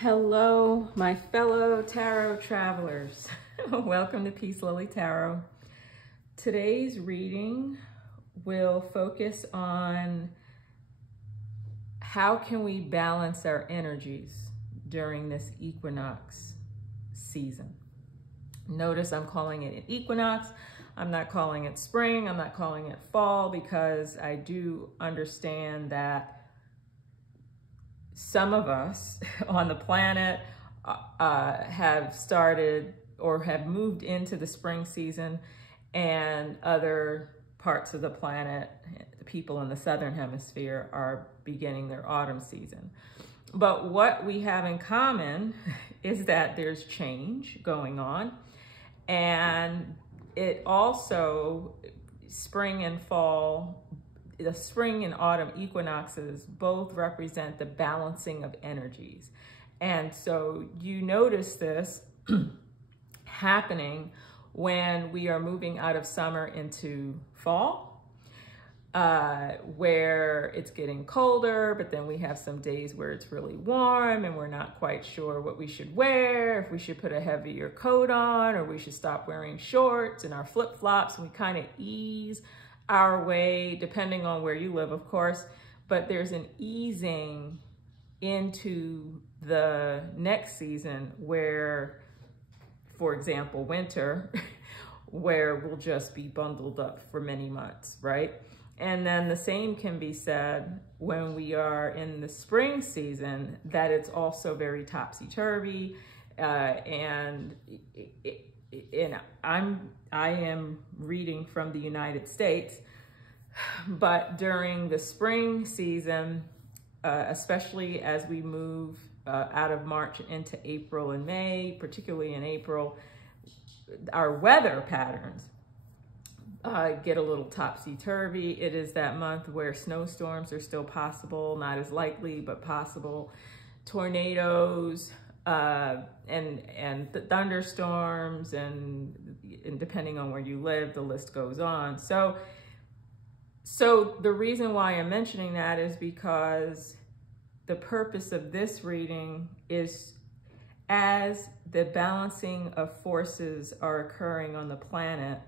Hello, my fellow tarot travelers. Welcome to Peace Lily Tarot. Today's reading will focus on how can we balance our energies during this equinox season. Notice I'm calling it an equinox. I'm not calling it spring. I'm not calling it fall because I do understand that some of us on the planet have started or have moved into the spring season, and other parts of the planet, the people in the southern hemisphere, are beginning their autumn season. But what we have in common is that there's change going on, and it also, spring and fall, the spring and autumn equinoxes both represent the balancing of energies. And so you notice this happening when we are moving out of summer into fall, where it's getting colder, but then we have some days where it's really warm and we're not quite sure what we should wear, if we should put a heavier coat on, or we should stop wearing shorts and our flip-flops, and we kind of ease our way, depending on where you live, of course, but there's an easing into the next season where, for example, winter, where we'll just be bundled up for many months, right? And then the same can be said when we are in the spring season, that it's also very topsy-turvy, and I am reading from the United States, but during the spring season, especially as we move out of March into April and May, particularly in April, our weather patterns get a little topsy-turvy. It is that month where snowstorms are still possible, not as likely, but possible. Tornadoes, and the thunderstorms, and depending on where you live, the list goes on. So the reason why I'm mentioning that is because the purpose of this reading is, as the balancing of forces are occurring on the planet,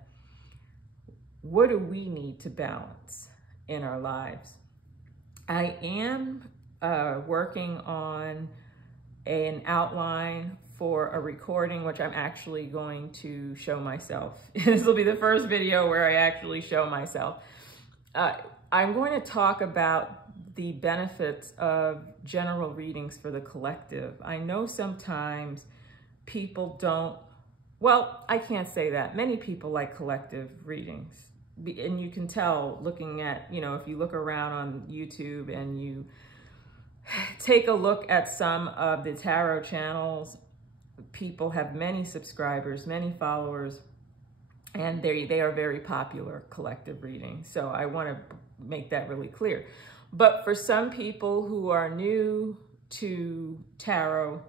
what do we need to balance in our lives? I am working on an outline for a recording, which I'm actually going to show myself. This will be the first video where I actually show myself. I'm going to talk about the benefits of general readings for the collective. I know sometimes people don't, well, I can't say that. Many people like collective readings. And you can tell looking at, if you look around on YouTube and you take a look at some of the tarot channels, people have many subscribers, many followers, and they are very popular collective readings. So I want to make that really clear. But for some people who are new to tarot,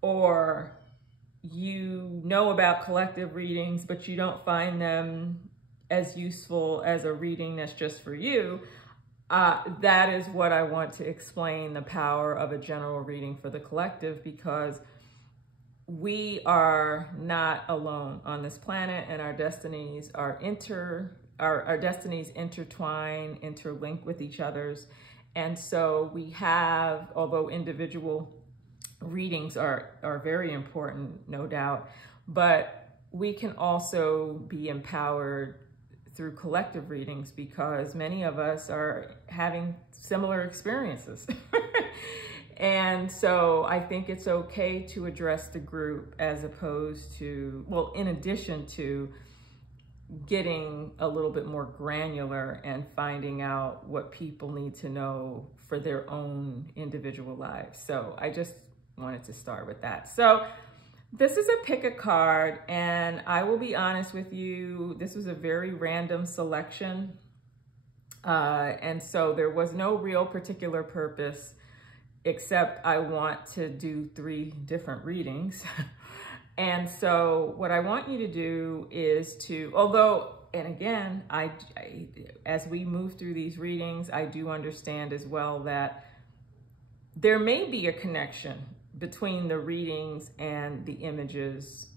or you know about collective readings, but you don't find them as useful as a reading that's just for you, that is what I want to explain, the power of a general reading for the collective, because we are not alone on this planet, and our destinies are our destinies intertwine, interlink with each other's. And so we have, although individual readings are very important, no doubt, but we can also be empowered through collective readings because many of us are having similar experiences. And so I think it's okay to address the group, as opposed to, well, in addition to getting a little bit more granular and finding out what people need to know for their own individual lives. So I just wanted to start with that. So this is a pick a card, and I will be honest with you, this was a very random selection. And so there was no real particular purpose, except I want to do 3 different readings. And so what I want you to do is to, although, and again, as we move through these readings, I do understand as well that there may be a connection between the readings and the images,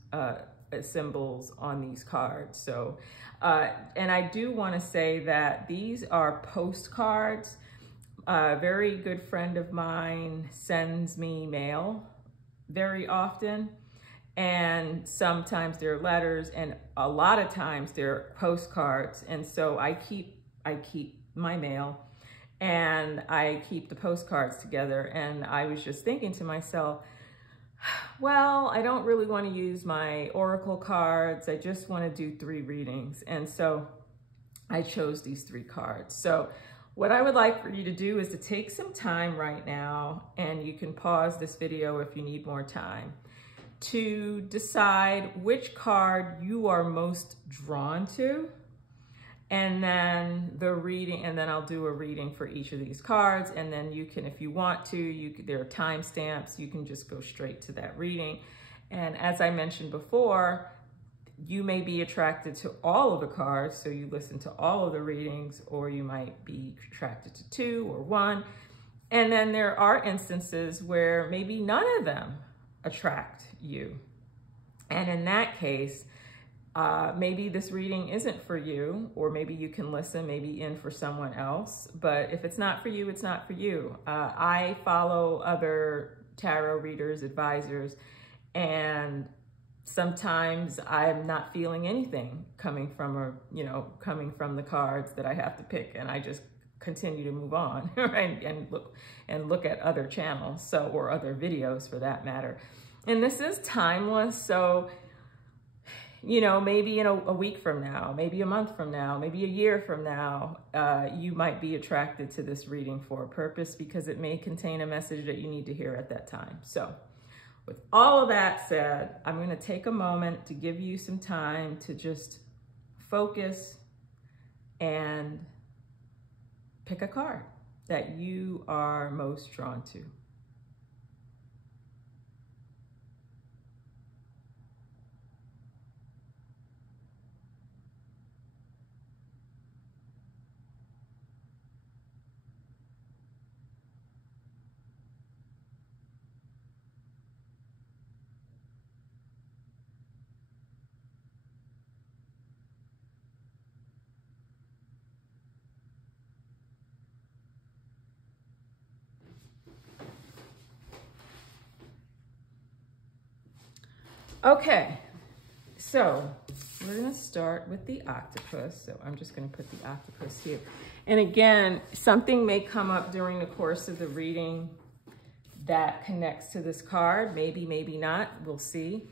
symbols on these cards. So, and I do want to say that these are postcards. A very good friend of mine sends me mail very often, and sometimes they're letters, and a lot of times they're postcards. And so I keep my mail and I keep the postcards together. And I was just thinking to myself, well, I don't really want to use my oracle cards. I just want to do 3 readings. And so I chose these 3 cards. So what I would like for you to do is to take some time right now, and you can pause this video if you need more time, to decide which card you are most drawn to. And then then I'll do a reading for each of these cards. And then you can, if you want to, there are timestamps, you can just go straight to that reading. And as I mentioned before, you may be attracted to all of the cards, so you listen to all of the readings, or you might be attracted to 2 or 1. And then there are instances where maybe none of them attract you. And in that case, maybe this reading isn't for you, or maybe you can listen maybe in for someone else. But if it's not for you, it's not for you. I follow other tarot readers, advisors, and sometimes I'm not feeling anything coming from the cards that I have to pick, and I just continue to move on, right? And look at other channels, or other videos for that matter. And this is timeless, so maybe in a week from now, maybe a month from now, maybe a year from now, you might be attracted to this reading for a purpose, because it may contain a message that you need to hear at that time. So with all of that said, I'm going to take a moment to give you some time to just focus and pick a card that you are most drawn to. Okay, so we're going to start with the octopus. So I'm just going to put the octopus here. And again, something may come up during the course of the reading that connects to this card. Maybe, maybe not. We'll see.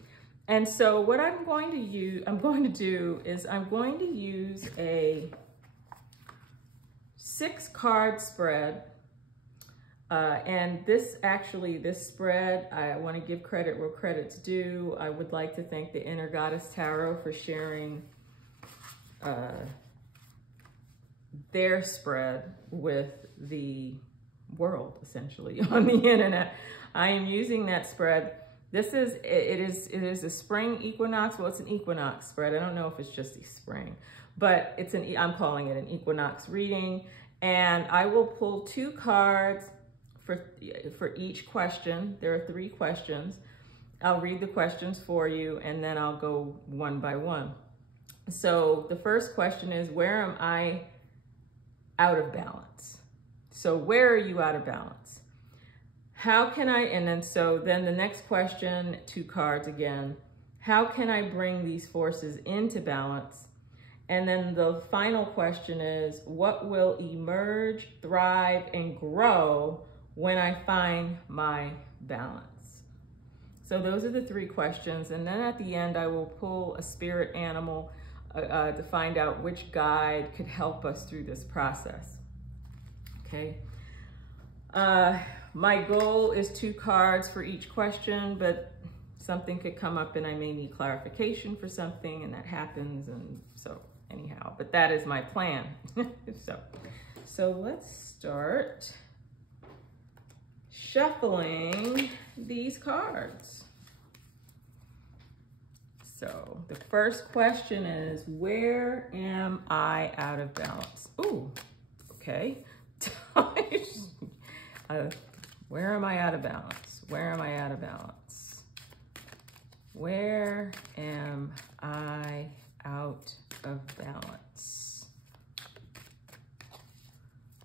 And so what I'm going to do is I'm going to use a 6-card spread. And this spread, I want to give credit where credit's due. I would like to thank the Inner Goddess Tarot for sharing their spread with the world, essentially, on the internet. I am using that spread. It is a spring equinox. Well, it's an equinox spread. I don't know if it's just a spring, but I'm calling it an equinox reading. And I will pull 2 cards for each question. There are 3 questions. I'll read the questions for you, and then I'll go one by one. So the first question is, where am I out of balance? So where are you out of balance? How can I, and then the next question, 2 cards again, how can I bring these forces into balance? And then the final question is, what will emerge, thrive, and grow when I find my balance? So those are the 3 questions. And then at the end, I will pull a spirit animal to find out which guide could help us through this process. Okay. My goal is 2 cards for each question, but something could come up and I may need clarification for something, and that happens. And so anyhow, but that is my plan. So let's start shuffling these cards. So the first question is, where am I out of balance? Ooh, okay. Where am I out of balance? Where am I out of balance? Where am I out of balance?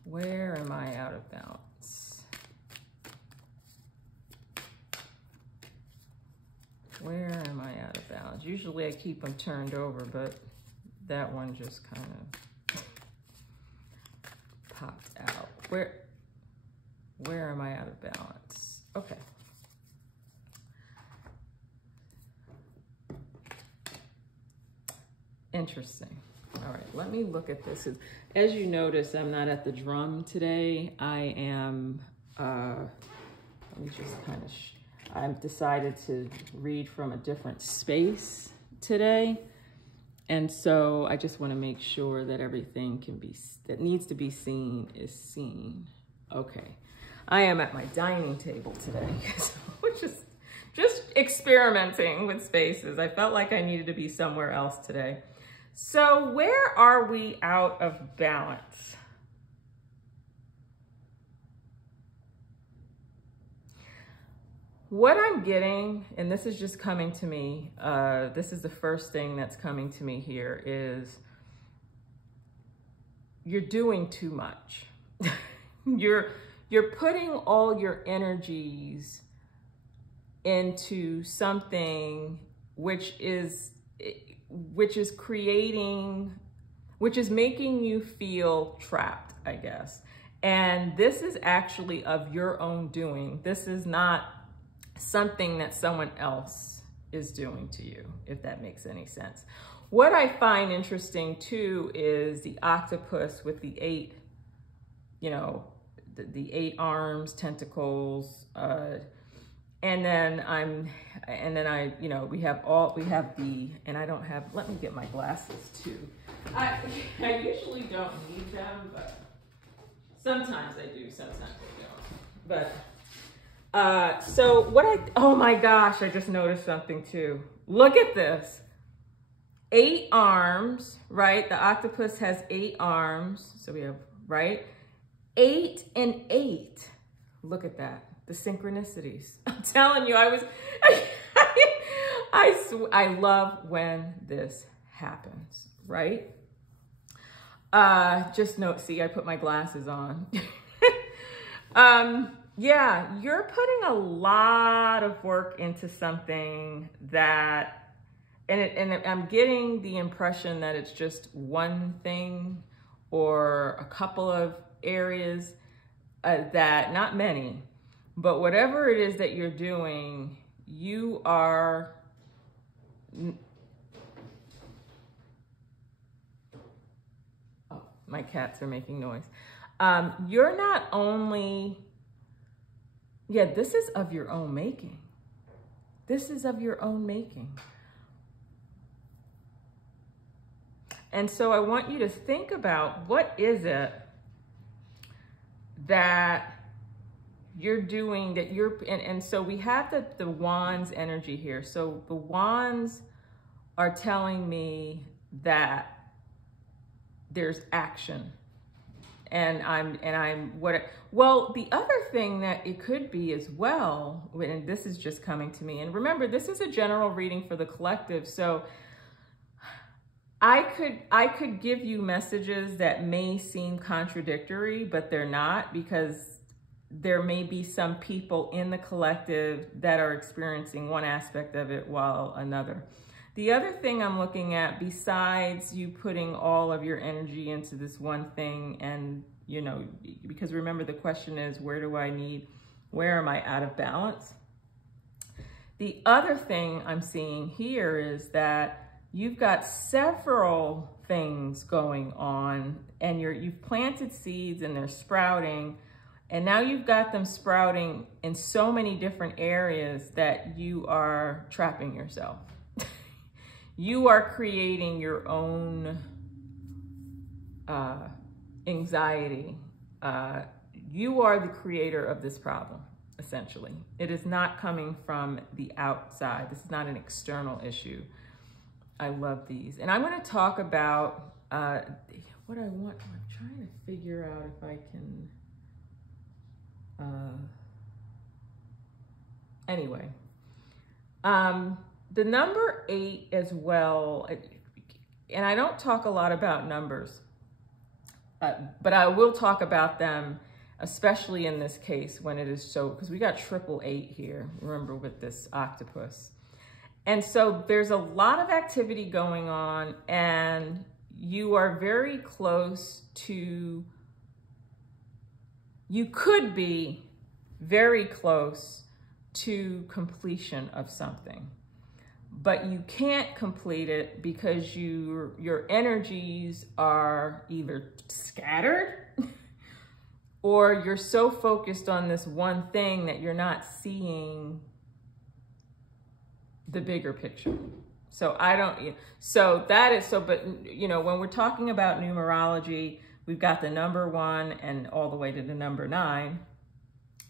Where am I out of balance? Where am I out of balance? Usually I keep them turned over, but that one just kind of popped out. Where am I out of balance? Okay. Interesting. All right, let me look at this. As you notice, I'm not at the drum today. I am, let me just kind of, I've decided to read from a different space today. And so I just want to make sure that everything that needs to be seen is seen. Okay. I am at my dining table today, which is just experimenting with spaces. I felt like I needed to be somewhere else today. So where are we out of balance? What I'm getting, and this is just coming to me, this is the first thing that's coming to me here, is you're doing too much. You're putting all your energies into something which is making you feel trapped, I guess. And this is actually of your own doing. This is not something that someone else is doing to you, if that makes any sense. What I find interesting too is the octopus with the 8, you know, the 8 arms, tentacles, and then you know, we have the, and I don't have, let me get my glasses too. I usually don't need them, but sometimes I do, sometimes I don't. But, so oh my gosh, I just noticed something too. Look at this. 8 arms, right? The octopus has 8 arms. So we have, right? 8 and 8. Look at that. The synchronicities. I'm telling you, I love when this happens, right? Just note, see, I put my glasses on. Yeah, you're putting a lot of work into something that, and I'm getting the impression that it's just one thing or a couple of areas that, not many, but whatever it is that you're doing, you are, oh, my cats are making noise. You're not only, yeah, this is of your own making. This is of your own making. And so I want you to think about, what is it that you're doing that you're, and so we have the wands energy here. So the wands are telling me that there's action. Well, the other thing that it could be as well, and this is just coming to me, and remember, this is a general reading for the collective, so I could give you messages that may seem contradictory, but they're not, because there may be some people in the collective that are experiencing one aspect of it while another. The other thing I'm looking at, besides you putting all of your energy into this one thing, and, you know, because remember the question is, where am I out of balance? The other thing I'm seeing here is that you've got several things going on, and you've planted seeds and they're sprouting, and now you've got them sprouting in so many different areas that you are trapping yourself. You are creating your own anxiety. You are the creator of this problem, essentially. It is not coming from the outside. This is not an external issue. I love these. And I'm going to talk about what I want. I'm trying to figure out if I can... Anyway, the number 8 as well, and I don't talk a lot about numbers, but I will talk about them, especially in this case when it is so, because we got 888 here, remember, with this octopus. And so there's a lot of activity going on, and you are very close to, you could be very close to completion of something, but you can't complete it because your energies are either scattered or you're so focused on this one thing that you're not seeing the bigger picture. So but you know, when we're talking about numerology, we've got the number 1 and all the way to the number 9.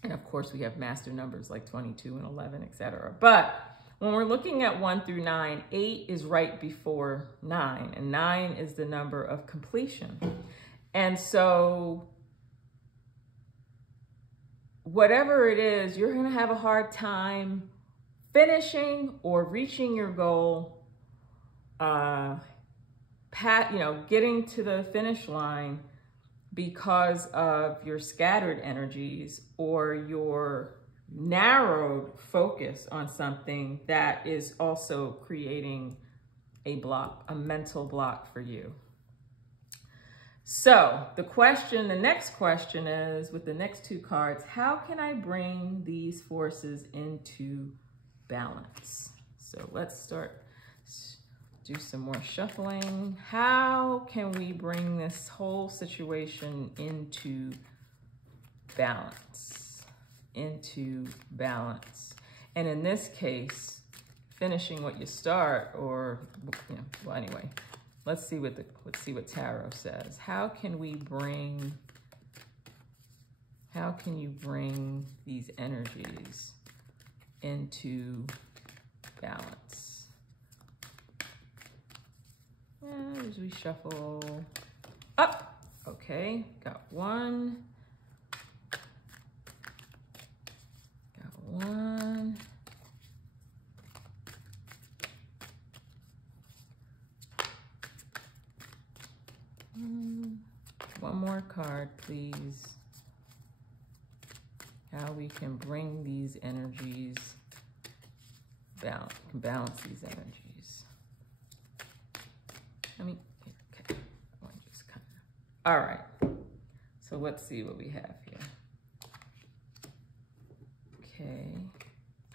And of course we have master numbers like 22 and 11, etc. But when we're looking at 1 through 9, 8 is right before 9, and 9 is the number of completion. And so whatever it is, you're gonna have a hard time finishing or reaching your goal, getting to the finish line because of your scattered energies or your narrowed focus on something that is also creating a block, a mental block for you. So the next question is, with the next 2 cards, how can I bring these forces into balance? So let's do some more shuffling. How can we bring this whole situation into balance? And in this case, finishing what you start, or, you know, well, anyway, let's see what tarot says. How can you bring these energies into balance? As we shuffle up, okay, got one. One more card, please. How we can bring these energies, balance these energies. Okay. All right. So let's see what we have here.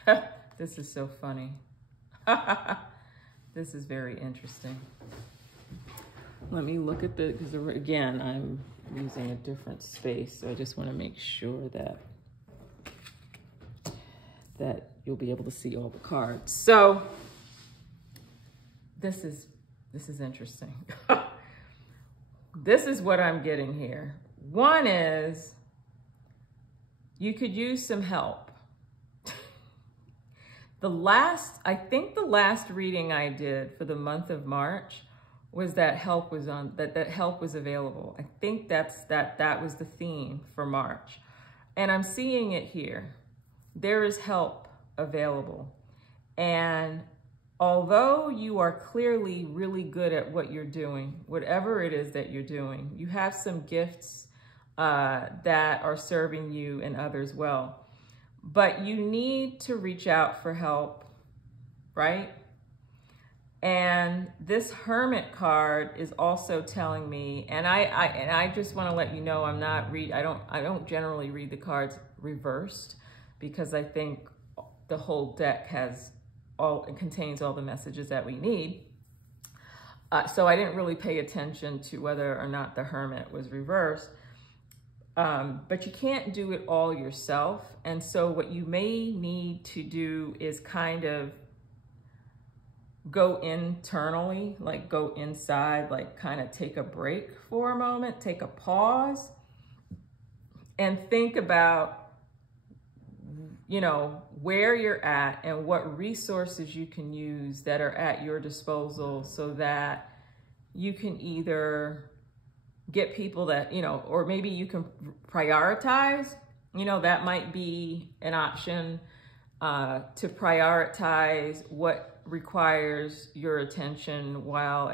Okay. This is so funny. This is very interesting. Let me look at because again, I'm using a different space, so I just want to make sure that you'll be able to see all the cards. So this is interesting. This is what I'm getting here. One is you could use some help. I think the last reading I did for the month of March was that help was help was available. I think that was the theme for March. And I'm seeing it here. There is help available. And although you are clearly really good at what you're doing, whatever it is that you're doing, you have some gifts that are serving you and others well. But you need to reach out for help, right? And this Hermit card is also telling me, and I just want to let you know, I don't generally read the cards reversed, because I think the whole deck contains all the messages that we need. So I didn't really pay attention to whether or not the Hermit was reversed. But you can't do it all yourself. And so what you may need to do is kind of go internally, like go inside, like kind of take a break for a moment, take a pause, and think about, you know, where you're at and what resources you can use that are at your disposal, so that you can either get people that, you know, or maybe you can prioritize, you know, that might be an option. to prioritize what requires your attention while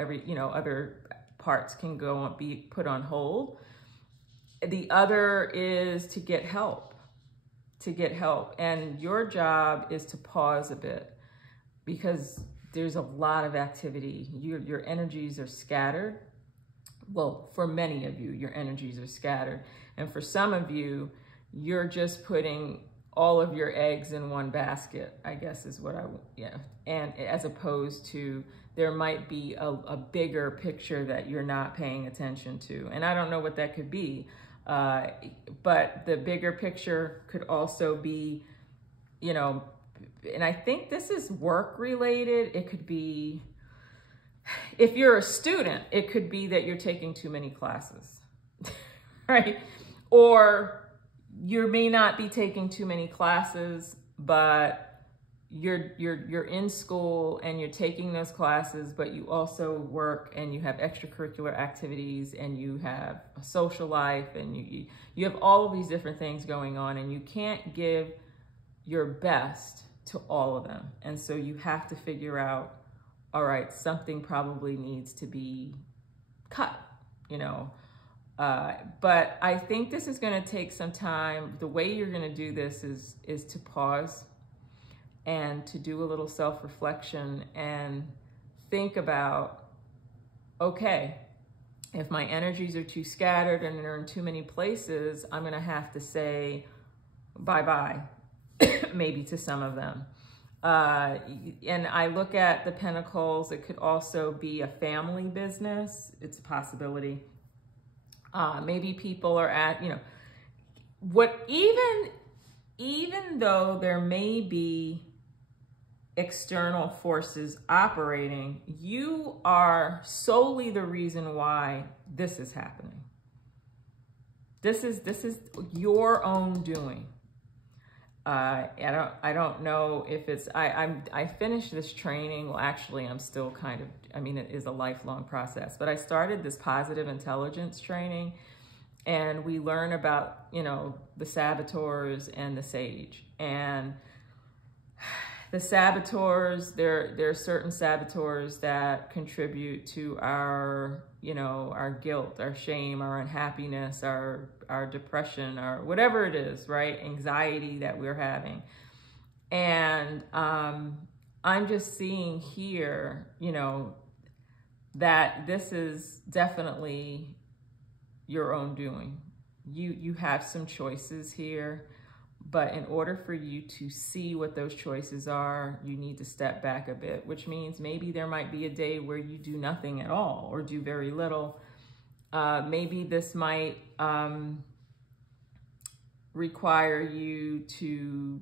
other parts can be put on hold. The other is to get help, and your job is to pause a bit, because there's a lot of activity. Your energies are scattered. Well, for many of you, your energies are scattered. And for some of you, you're just putting all of your eggs in one basket, I guess is what and as opposed to there might be a bigger picture that you're not paying attention to. And I don't know what that could be, but the bigger picture could also be, and I think this is work related. It could be, if you're a student, it could be that you're taking too many classes, right? Or you may not be taking too many classes, but you're in school and you're taking those classes, but you also work and you have extracurricular activities and you have a social life and you have all of these different things going on, and you can't give your best to all of them. And so you have to figure out, all right, something probably needs to be cut, but I think this is going to take some time. The way you're going to do this is to pause and to do a little self-reflection and think about, okay, if my energies are too scattered and they're in too many places, I'm going to have to say bye-bye, maybe to some of them. And I look at the Pentacles. It could also be a family business. It's a possibility. Maybe people are at, even though there may be external forces operating, you are solely the reason why this is happening. This is your own doing. I don't know if it's, I finished this training. Well, actually, I'm still it is a lifelong process, but I started this positive intelligence training, and we learn about, the saboteurs and the sage. And the saboteurs, there are certain saboteurs that contribute to our, our guilt, our shame, our unhappiness, our depression, or whatever it is, right? Anxiety that we're having. And I'm just seeing here, that this is definitely your own doing. You have some choices here, but in order for you to see what those choices are, you need to step back a bit, which means maybe there might be a day where you do nothing at all or do very little. Maybe this might require you to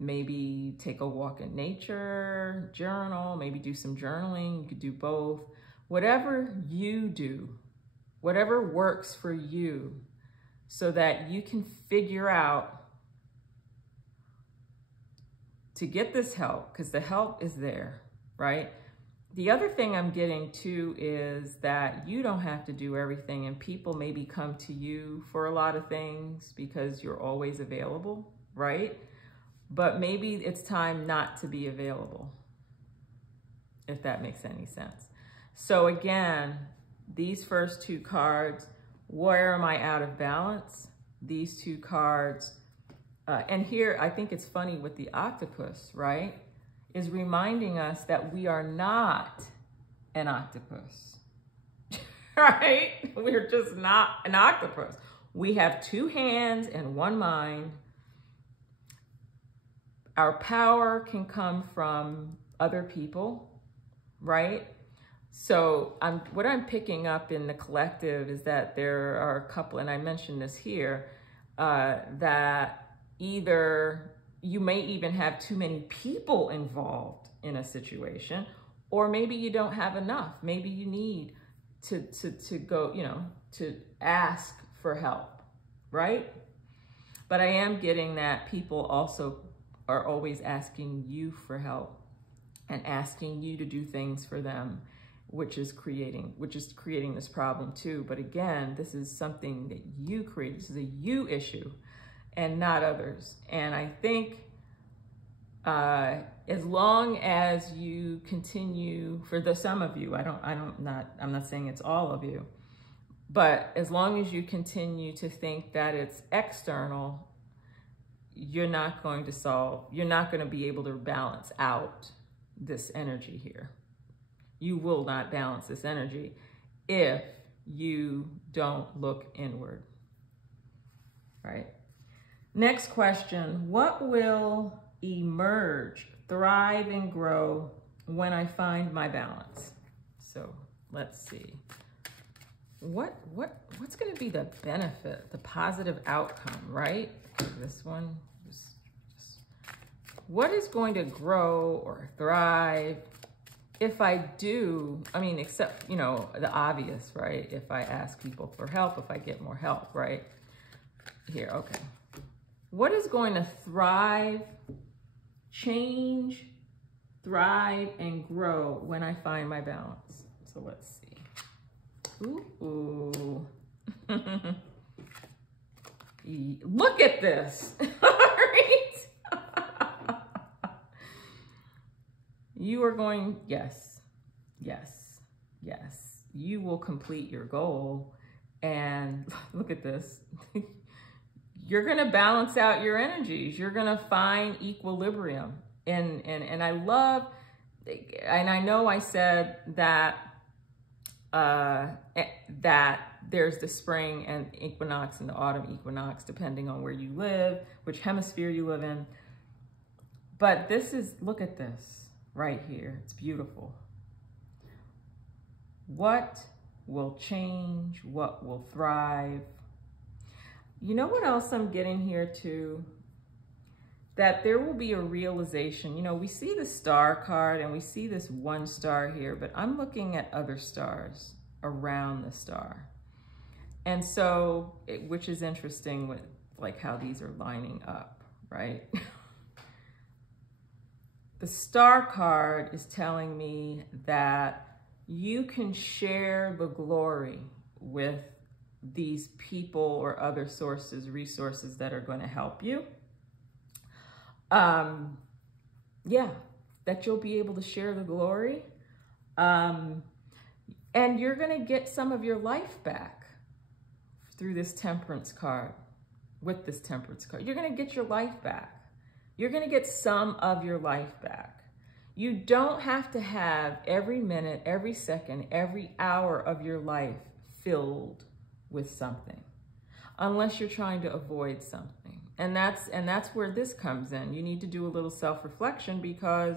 maybe take a walk in nature, journal, maybe do some journaling. You could do both. Whatever you do, whatever works for you, so that you can figure out to get this help, because the help is there, right? The other thing I'm getting to is that you don't have to do everything, and people maybe come to you for a lot of things because you're always available, right? But maybe it's time not to be available, if that makes any sense. So again, these first two cards, where am I out of balance? These two cards, and here I think it's funny with the octopus, right? Is reminding us that we are not an octopus, right? We're just not an octopus. We have two hands and one mind. Our power can come from other people, right? So what I'm picking up in the collective is that there are a couple, and I mentioned this here, that either you may even have too many people involved in a situation, or maybe you don't have enough. Maybe you need to go, to ask for help, right? But I am getting that people also are always asking you for help and asking you to do things for them, which is creating this problem too. But again, this is something that you created. This is a you issue. and not others. And I think as long as you continue, for some of you, I'm not saying it's all of you, but as long as you continue to think that it's external, you're not going to be able to balance out this energy here. You will not balance this energy if you don't look inward, right? Next question, what will emerge, thrive, and grow when I find my balance? So let's see. What's going to be the benefit, the positive outcome, right? This one, what is going to grow or thrive if I do, except, the obvious, right? If I ask people for help, if I get more help, right? Here, okay. What is going to thrive, change, thrive, and grow when I find my balance? So let's see. Ooh. Look at this. All right. You are going, yes. You will complete your goal. And look at this. You're going to balance out your energies. You're going to find equilibrium. And I love, and I know I said that, that there's the spring and equinox and the autumn equinox, depending on where you live, which hemisphere you live in. But look at this right here. It's beautiful. What will change? What will thrive? You know what else I'm getting here too? That there will be a realization. We see the star card and we see this one star here, but I'm looking at other stars around the star. And so, which is interesting with like how these are lining up, right? The star card is telling me that you can share the glory with these people or other resources that are going to help you. Yeah, that you'll be able to share the glory. And you're going to get some of your life back through this temperance card. With this temperance card, you're going to get your life back. You're going to get some of your life back. You don't have to have every minute, every second, every hour of your life filled with something, unless you're trying to avoid something. And that's where this comes in. You need to do a little self-reflection, because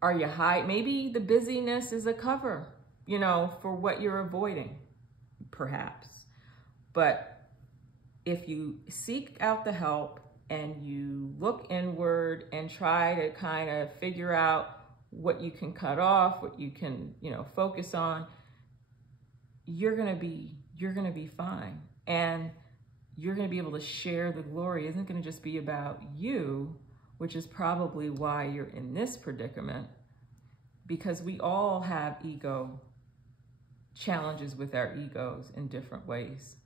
are you high? Maybe the busyness is a cover, for what you're avoiding, perhaps. But if you seek out the help and you look inward and try to kind of figure out what you can cut off, what you can, focus on, you're going to be fine. And you're going to be able to share the glory. It isn't going to just be about you, which is probably why you're in this predicament, because we all have challenges with our egos in different ways.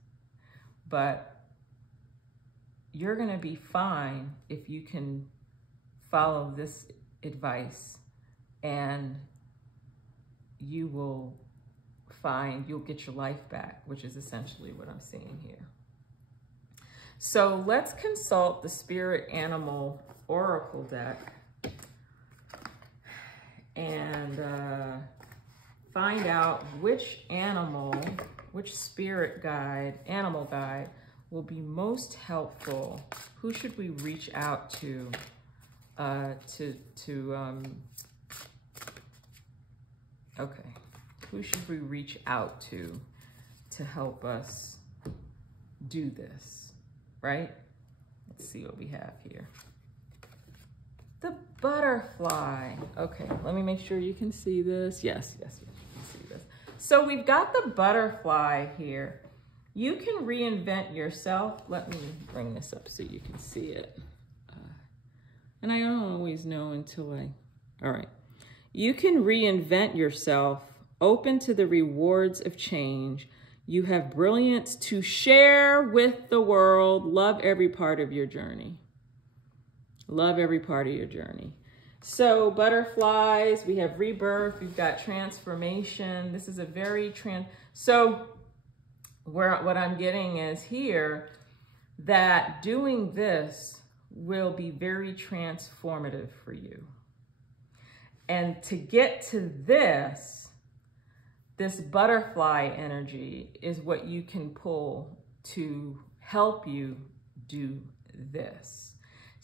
But you're going to be fine if you can follow this advice, and you'll get your life back, which is essentially what I'm seeing here. So let's consult the Spirit Animal Oracle deck and find out which spirit guide, animal guide, will be most helpful. Who should we reach out to? Okay. Who should we reach out to help us do this, right? Let's see what we have here. The butterfly. Okay, let me make sure you can see this. Yes, you can see this. So we've got the butterfly here. You can reinvent yourself. Let me bring this up so you can see it. And I don't always know until all right. You can reinvent yourself, open to the rewards of change. You have brilliance to share with the world. Love every part of your journey. Love every part of your journey. So butterflies, we have rebirth, we've got transformation. This is a very so what I'm getting is here that doing this will be very transformative for you. And to get to this butterfly energy is what you can pull to help you do this.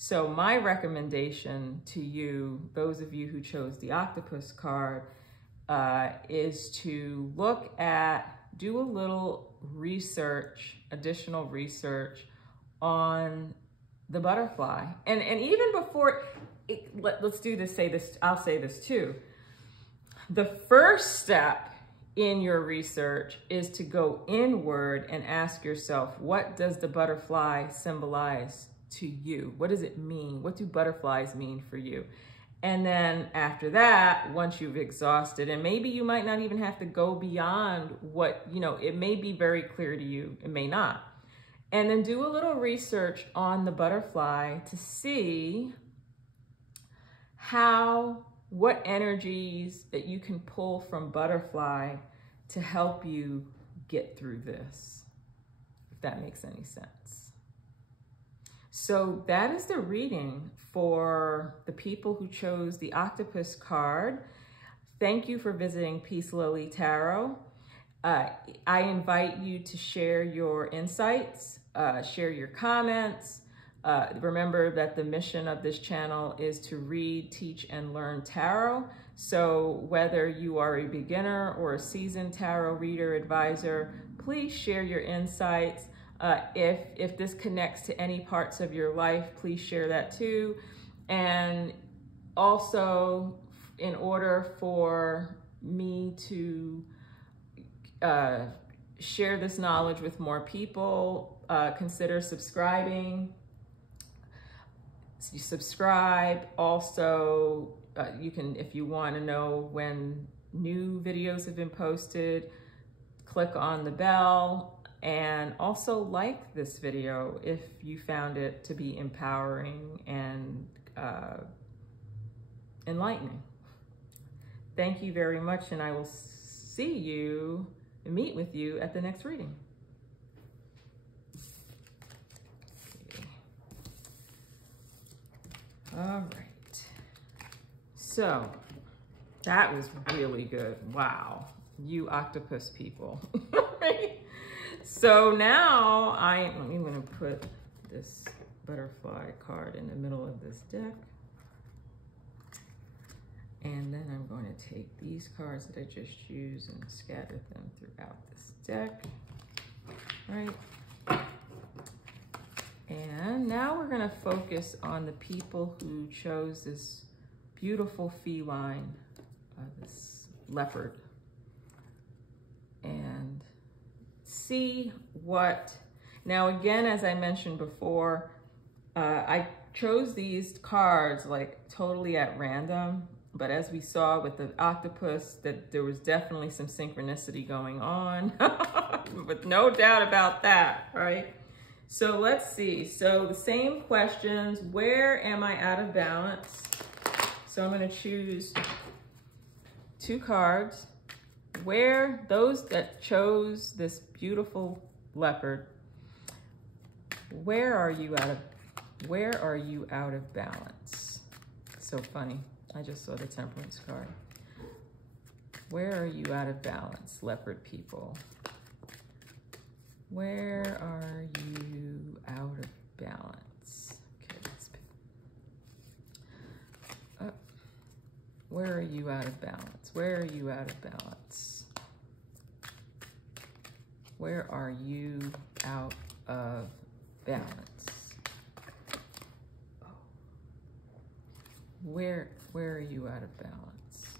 So my recommendation to you, those of you who chose the octopus card, is to do a little research, additional research on the butterfly. And even before, let's do this, I'll say this too. The first step in your research is to go inward and ask yourself, what does the butterfly symbolize to you? What does it mean? What do butterflies mean for you? And then after that, once you've exhausted, and maybe you might not even have to go beyond what, it may be very clear to you, it may not. And then do a little research on the butterfly to see what energies that you can pull from butterfly to help you get through this, if that makes any sense. So that is the reading for the people who chose the octopus card. Thank you for visiting Peace Lily Tarot. I invite you to share your insights, share your comments. Remember that the mission of this channel is to read, teach, and learn tarot. So whether you are a beginner or a seasoned tarot reader, advisor, please share your insights. If this connects to any parts of your life, please share that too. And also, in order for me to share this knowledge with more people, consider subscribing. You subscribe. Also, you can, if you want to know when new videos have been posted, click on the bell. And also like this video if you found it to be empowering and enlightening. Thank you very much, and I will see you and meet with you at the next reading. Okay. All right. So that was really good. Wow. You octopus people. So now I'm going to put this butterfly card in the middle of this deck. And then I'm going to take these cards that I just used and scatter them throughout this deck. Right. And now we're going to focus on the people who chose this beautiful feline, this leopard. And see what, now again, as I mentioned before, I chose these cards like totally at random, but as we saw with the octopus, that there was definitely some synchronicity going on, with no doubt about that, right? So let's see, so the same questions, where am I out of balance? So I'm gonna choose 2 cards. Where those that chose this beautiful leopard, where are you out of balance? So funny. I just saw the temperance card. Where are you out of balance, leopard people? Where are you out of balance? Okay, let's pick up. Where are you out of balance? Where are you out of balance? Where are you out of balance? Where are you out of balance?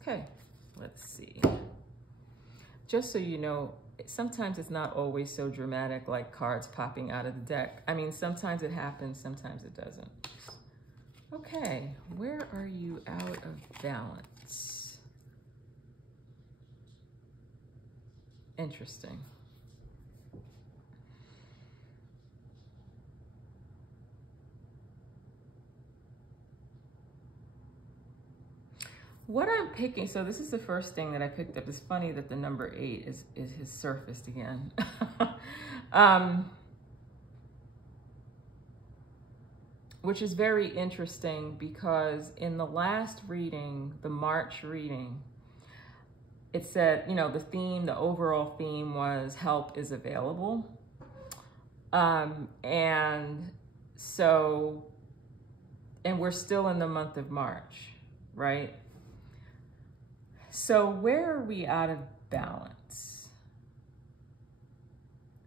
Okay, let's see. Just so you know, sometimes it's not always so dramatic, like cards popping out of the deck. I mean, sometimes it happens, sometimes it doesn't. Okay, where are you out of balance? Interesting. What I'm picking, so this is the first thing that I picked up. It's funny that the number 8 has surfaced again. Which is very interesting because in the last reading, the March reading, it said, you know, the theme, the overall theme was help is available. And we're still in the month of March, right? So where are we out of balance?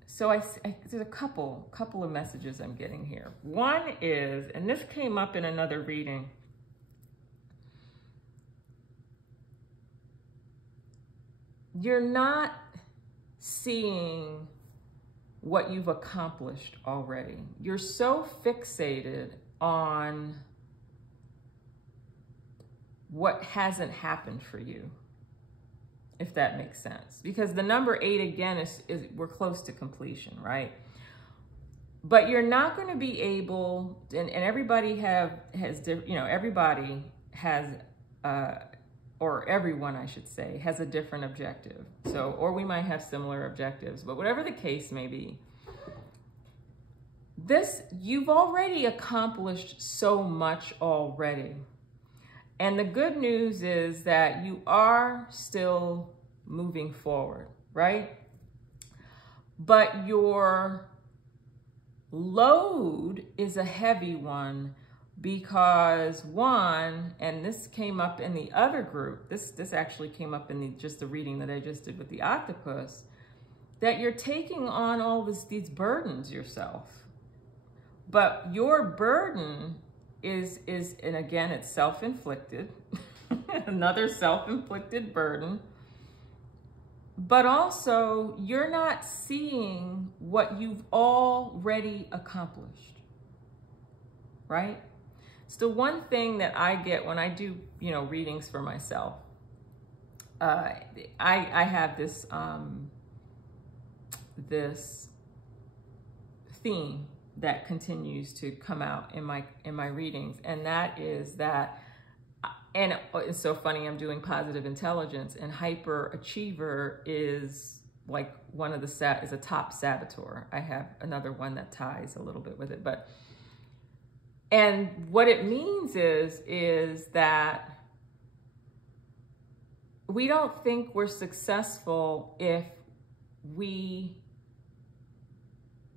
So there's a couple of messages I'm getting here. One is, and this came up in another reading, you're not seeing what you've accomplished already. You're so fixated on what hasn't happened for you, if that makes sense. Because the number 8, again, is we're close to completion, right? But you're not going to be able, and everybody has, you know, everybody has, or everyone, I should say, has a different objective. So, or we might have similar objectives, but whatever the case may be, you've already accomplished so much already. And the good news is that you are still moving forward, right? But your load is a heavy one because one, and this came up in the other group, this actually came up in just the reading that I just did with the octopus, that you're taking on all these burdens yourself. But your burden is, and again, it's self-inflicted, another self-inflicted burden, but also you're not seeing what you've already accomplished, right? It's the one thing that I get when I do, you know, readings for myself. I have this, this theme that continues to come out in my readings, and that is that, and it's so funny, I'm doing positive intelligence, and hyperachiever is like one of the is a top saboteur. I have another one that ties a little bit with it, but, and what it means is that we don't think we're successful if we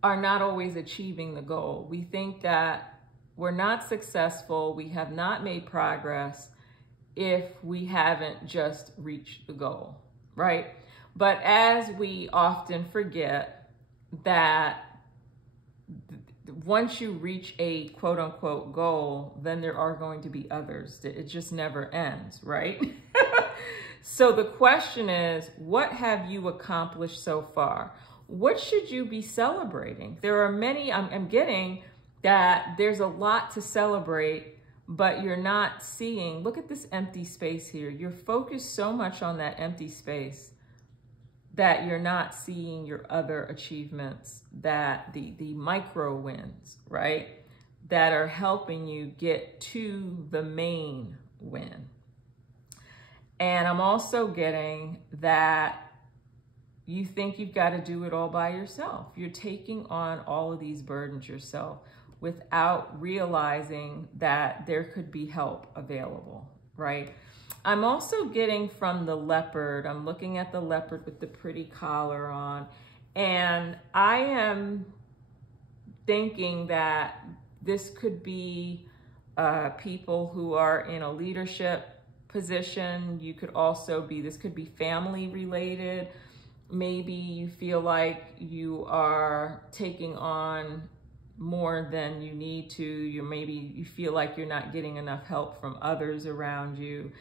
are not always achieving the goal. We think that we're not successful, we have not made progress if we haven't just reached the goal, right? But as we often forget that once you reach a quote unquote goal, then there are going to be others. It just never ends, right? So the question is, what have you accomplished so far? What should you be celebrating? There are many, I'm getting that there's a lot to celebrate, but you're not seeing, look at this empty space here. You're focused so much on that empty space that you're not seeing your other achievements, that the micro wins, right? That are helping you get to the main win. And I'm also getting that you think you've got to do it all by yourself. You're taking on all of these burdens yourself without realizing that there could be help available, right? I'm also getting from the leopard, I'm looking at the leopard with the pretty collar on, and I am thinking that this could be people who are in a leadership position. You could also be, this could be family related. Maybe you feel like you are taking on more than you need to. Maybe you feel like you're not getting enough help from others around you.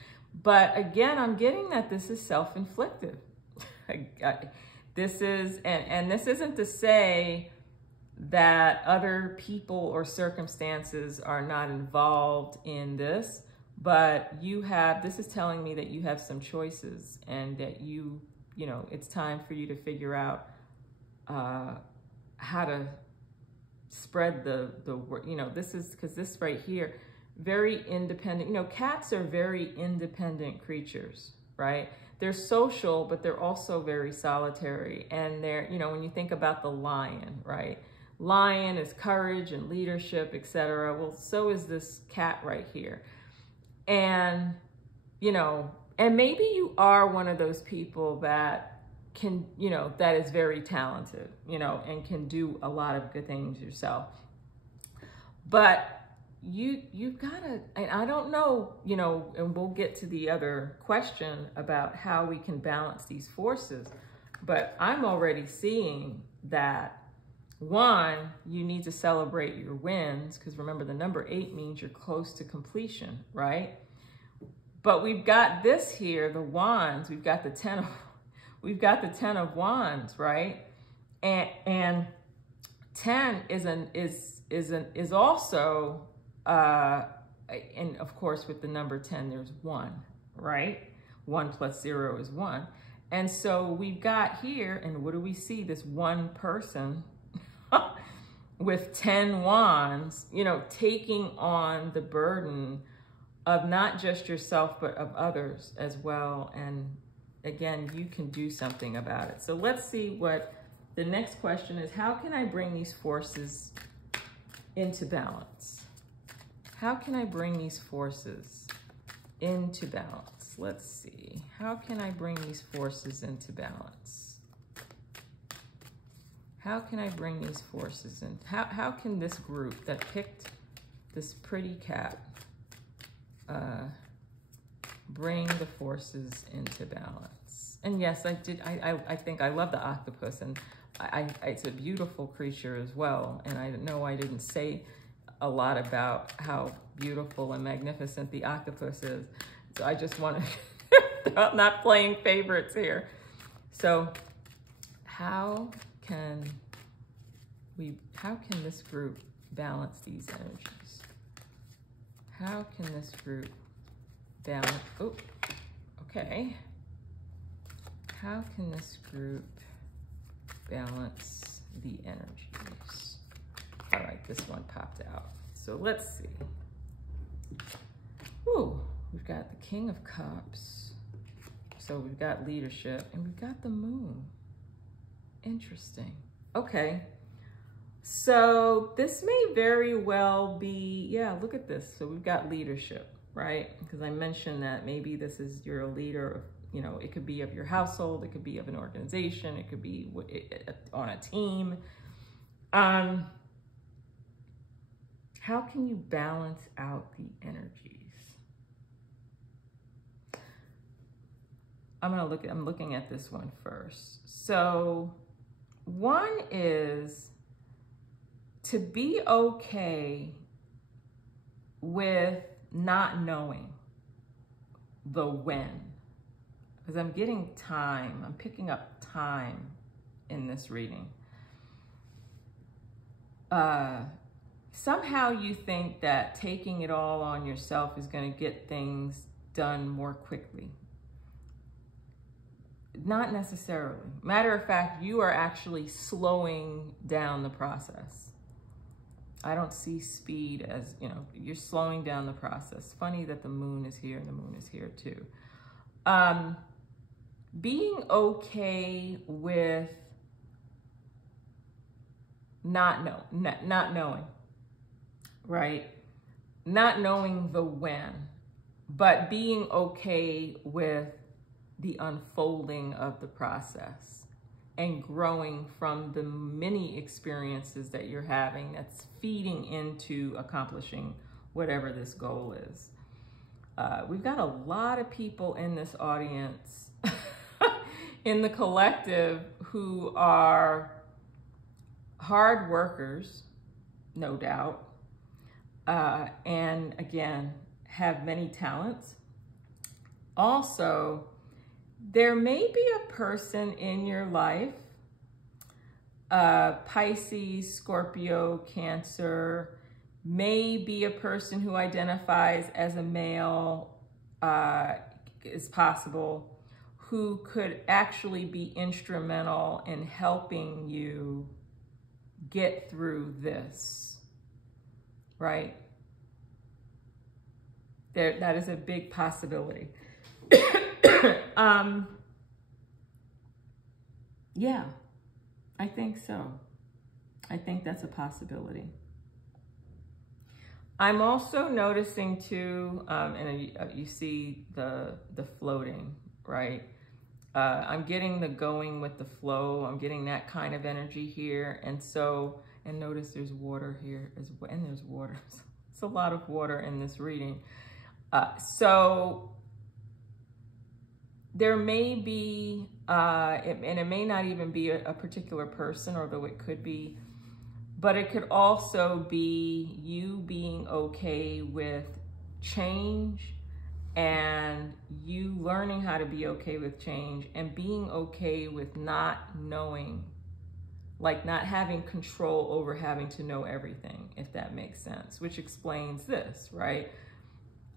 But again, I'm getting that this is self-inflicted. This is, and this isn't to say that other people or circumstances are not involved in this, but you have, this is telling me that you have some choices and that you you know, it's time for you to figure out how to spread the word. You know, this is, because this right here, very independent. You know, cats are very independent creatures, right? They're social, but they're also very solitary. And they're, you know, when you think about the lion, right? Lion is courage and leadership, etc. Well, so is this cat right here. And, you know, and maybe you are one of those people that can, you know, that is very talented, you know, and can do a lot of good things yourself. But you've got to, and I don't know, you know, and we'll get to the other question about how we can balance these forces, but I'm already seeing that, one, you need to celebrate your wins, because remember, the number 8 means you're close to completion, right? But we've got this here, the wands, we've got the 10 of wands, right? And 10 is also, and of course with the number 10, there's 1, right? 1 plus 0 is 1. And so we've got here, and what do we see? This one person with 10 wands, you know, taking on the burden of not just yourself, but of others as well. And again, you can do something about it. So let's see what the next question is. How can I bring these forces into balance? How can I bring these forces into balance? Let's see. How can I bring these forces into balance? How can I bring these forces in? How can this group that picked this pretty cat bring the forces into balance? And yes, I think I love the octopus, and it's a beautiful creature as well. And I know I didn't say a lot about how beautiful and magnificent the octopus is. So I just want to, I'm not playing favorites here. So how can this group balance these energies? How can this group balance, oh, okay. How can this group balance the energies? All right, this one popped out. So let's see. Ooh, we've got the King of Cups. So we've got leadership, and we've got the Moon. Interesting. Okay. So this may very well be, yeah, look at this. So we've got leadership, right? Because I mentioned that maybe this is, you're a leader of, you know, it could be of your household, it could be of an organization, it could be on a team. How can you balance out the energies? I'm looking at this one first. So one is to be okay with not knowing the when. Because I'm getting time, I'm picking up time in this reading. Somehow you think that taking it all on yourself is going to get things done more quickly. Not necessarily. Matter of fact, you are actually slowing down the process. I don't see speed as, you know, you're slowing down the process. Funny that the Moon is here and the Moon is here too. Being okay with not knowing, right? Not knowing the when, but being okay with the unfolding of the process and growing from the many experiences that you're having that's feeding into accomplishing whatever this goal is. We've got a lot of people in this audience, in the collective, who are hard workers, no doubt, and again, have many talents. Also, there may be a person in your life, Pisces, Scorpio, Cancer, may be a person who identifies as a male, is possible, who could actually be instrumental in helping you get through this, right? That is a big possibility. Yeah, I think so. I think that's a possibility. I'm also noticing too, and you see the floating, right? I'm getting the going with the flow. I'm getting that kind of energy here. And so, and notice there's water here as well, and there's water. It's a lot of water in this reading. So there may be, and it may not even be a particular person, although it could be, but it could also be you being okay with change and you learning how to be okay with change and being okay with not knowing, like not having control over having to know everything, if that makes sense, which explains this, right?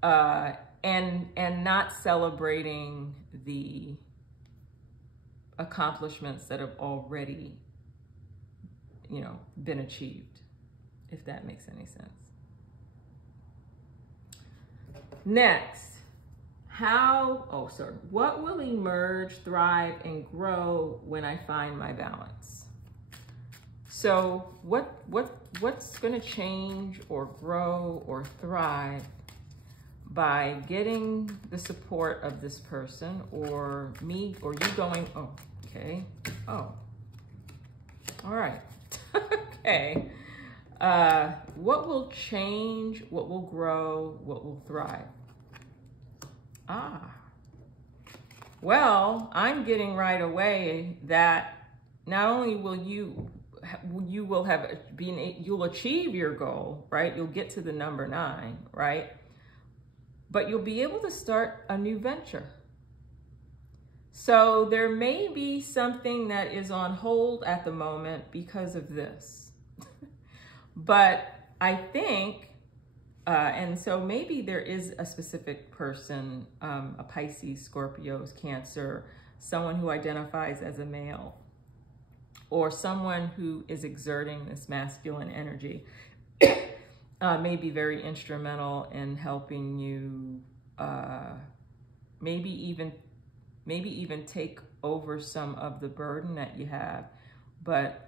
And not celebrating the accomplishments that have already, you know, been achieved, if that makes any sense. Next, what will emerge, thrive, and grow when I find my balance? So what's going to change or grow or thrive by getting the support of this person or me or you going, oh, okay, oh, all right, okay. What will change, what will grow, what will thrive? Well, I'm getting right away that not only will you'll achieve your goal, right? You'll get to the number 9, right? But you'll be able to start a new venture. So there may be something that is on hold at the moment because of this. But I think, and so maybe there is a specific person, a Pisces, Scorpio, Cancer, someone who identifies as a male, or someone who is exerting this masculine energy, may be very instrumental in helping you, maybe even take over some of the burden that you have, but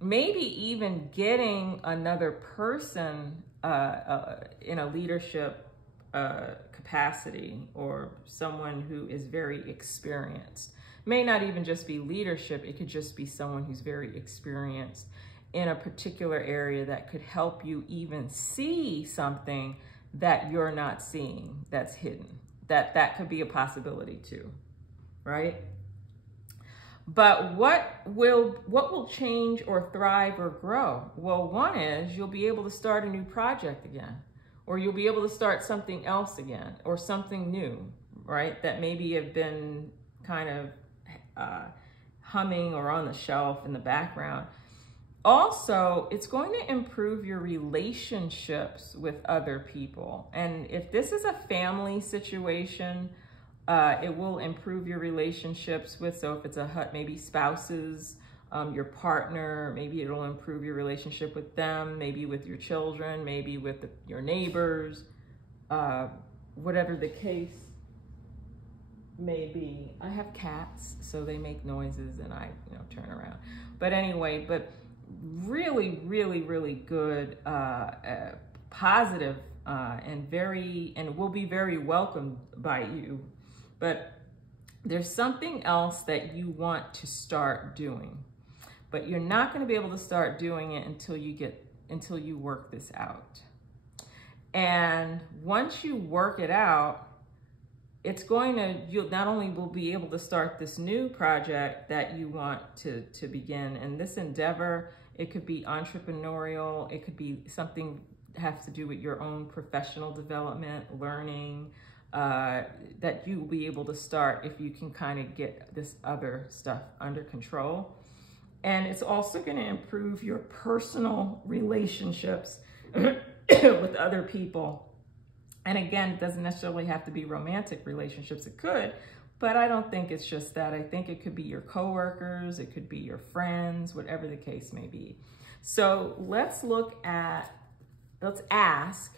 maybe even getting another person in a leadership capacity, or someone who is very experienced. May not even just be leadership, it could just be someone who's very experienced in a particular area that could help you even see something that you're not seeing, that's hidden. That could be a possibility too, right? But what will change or thrive or grow? Well, one is you'll be able to start a new project again, or you'll be able to start something else again, or something new, right? That maybe have been kind of humming or on the shelf in the background. Also, it's going to improve your relationships with other people. And if this is a family situation, it will improve your relationships with, so if it's maybe spouses, your partner, maybe it'll improve your relationship with them, maybe with your children, maybe with your neighbors, whatever the case may be. I have cats, so they make noises and I, turn around. But anyway, but really, really, really good, positive, and will be very welcomed by you. But there's something else that you want to start doing, but you're not going to be able to start doing it until you work this out. And once you work it out, you'll not only will be able to start this new project that you want to begin. And this endeavor, it could be entrepreneurial. It could be something that has to do with your own professional development, learning, that you will be able to start if you can kind of get this other stuff under control. And it's also going to improve your personal relationships with other people. And again, it doesn't necessarily have to be romantic relationships. It could, but I don't think it's just that. I think it could be your coworkers, it could be your friends, whatever the case may be. So let's ask,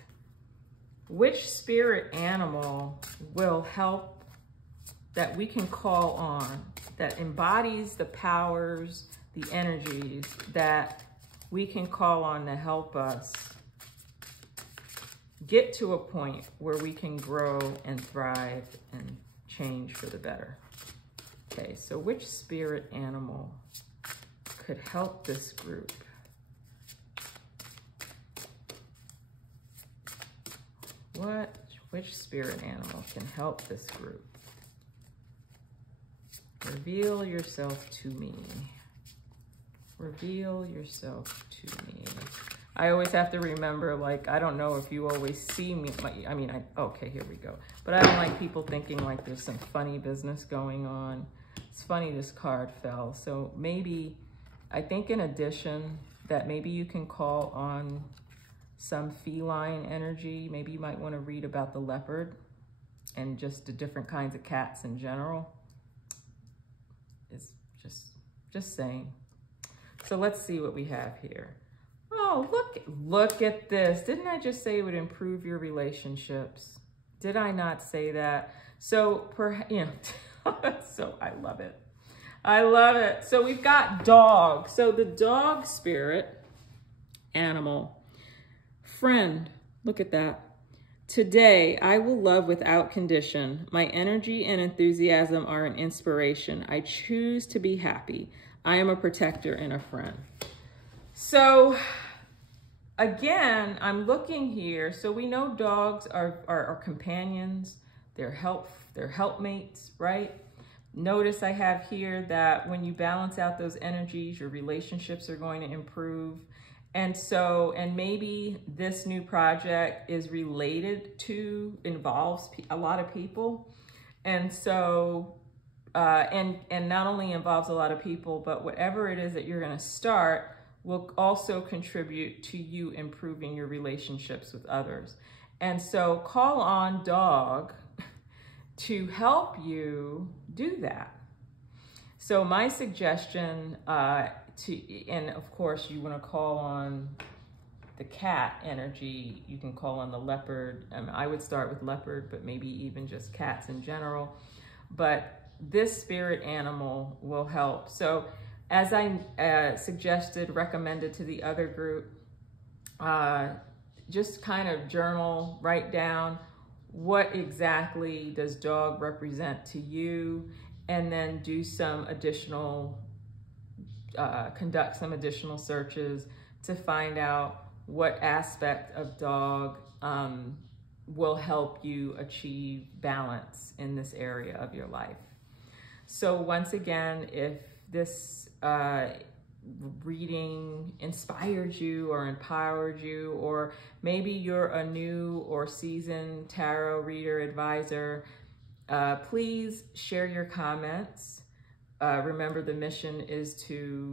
which spirit animal will help, that we can call on, that embodies the powers, the energies that we can call on to help us get to a point where we can grow and thrive and change for the better. Okay, so which spirit animal could help this group? Which spirit animal can help this group? Reveal yourself to me. Reveal yourself to me. I always have to remember, like, I don't know if you always see me. Okay, here we go. But I don't like people thinking like there's some funny business going on. It's funny this card fell. So maybe, I think in addition, that maybe you can call on some feline energy. Maybe you might want to read about the leopard and just the different kinds of cats in general. It's just saying. So let's see what we have here. Oh, look at this. Didn't I just say it would improve your relationships? Did I not say that? So, so I love it. I love it. So we've got dog. So the dog spirit animal, friend, look at that. Today, I will love without condition. My energy and enthusiasm are an inspiration. I choose to be happy. I am a protector and a friend. So again, I'm looking here. So we know dogs are companions. They're helpmates, right? Notice I have here that when you balance out those energies, your relationships are going to improve. And maybe this new project is involves a lot of people. And so, and not only involves a lot of people, but whatever it is that you're going to start will also contribute to you improving your relationships with others. And so call on dog to help you do that. So my suggestion, and of course you want to call on the cat energy, you can call on the leopard. I would start with leopard, but maybe even just cats in general. But this spirit animal will help. So as I recommended to the other group, just kind of journal, write down what exactly does dog represent to you, and then do some additional conduct some additional searches to find out what aspect of dog will help you achieve balance in this area of your life. So once again, if this reading inspired you or empowered you, or maybe you're a new or seasoned tarot reader, advisor, please share your comments. Remember, the mission is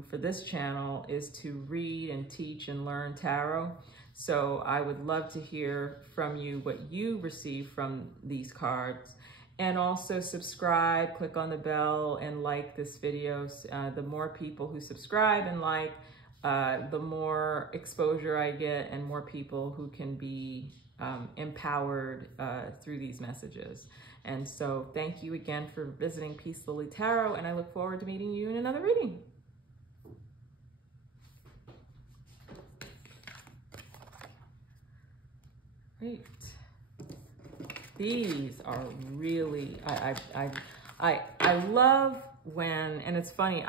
for this channel is to read and teach and learn tarot. So I would love to hear from you what you receive from these cards. And also subscribe, click on the bell, and like this video. The more people who subscribe and like, the more exposure I get and more people who can be empowered through these messages. And so thank you again for visiting Peace Lily Tarot, and I look forward to meeting you in another reading. Great. These are really, I love when, and it's funny,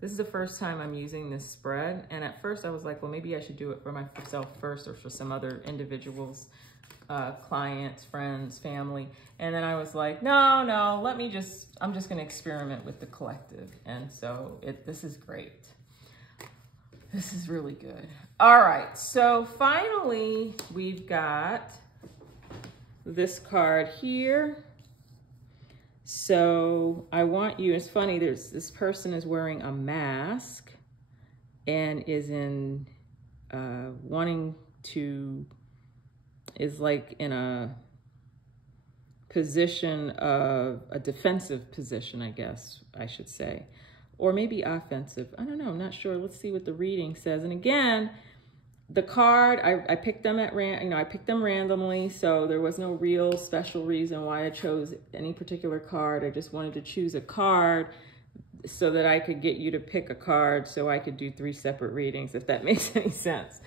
this is the first time I'm using this spread. And at first I was like, well, maybe I should do it for myself first or for some other individuals, clients, friends, family. And then I was like, no, I'm just going to experiment with the collective. And so this is great. This is really good. All right. So finally, we've got this card here. So I want you, it's funny, this person is wearing a mask and is wanting to is like in a position of a defensive position, I guess I should say, or maybe offensive. I don't know, I'm not sure. Let's see what the reading says. And again, the card, I picked them I picked them randomly, so there was no real special reason why I chose any particular card. I just wanted to choose a card so that I could get you to pick a card so I could do 3 separate readings, if that makes any sense.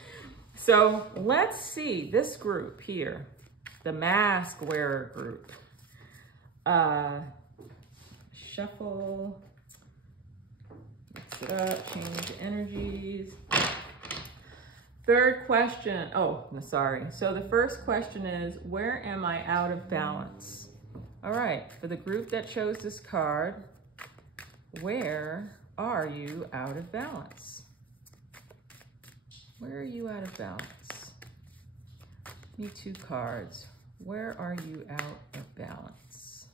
So let's see this group here, the mask wearer group. Shuffle, mix it up, change energies. Third question, oh, no, sorry. So the first question is, where am I out of balance? All right, for the group that chose this card, where are you out of balance? Where are you out of balance? Need 2 cards. Where are you out of balance?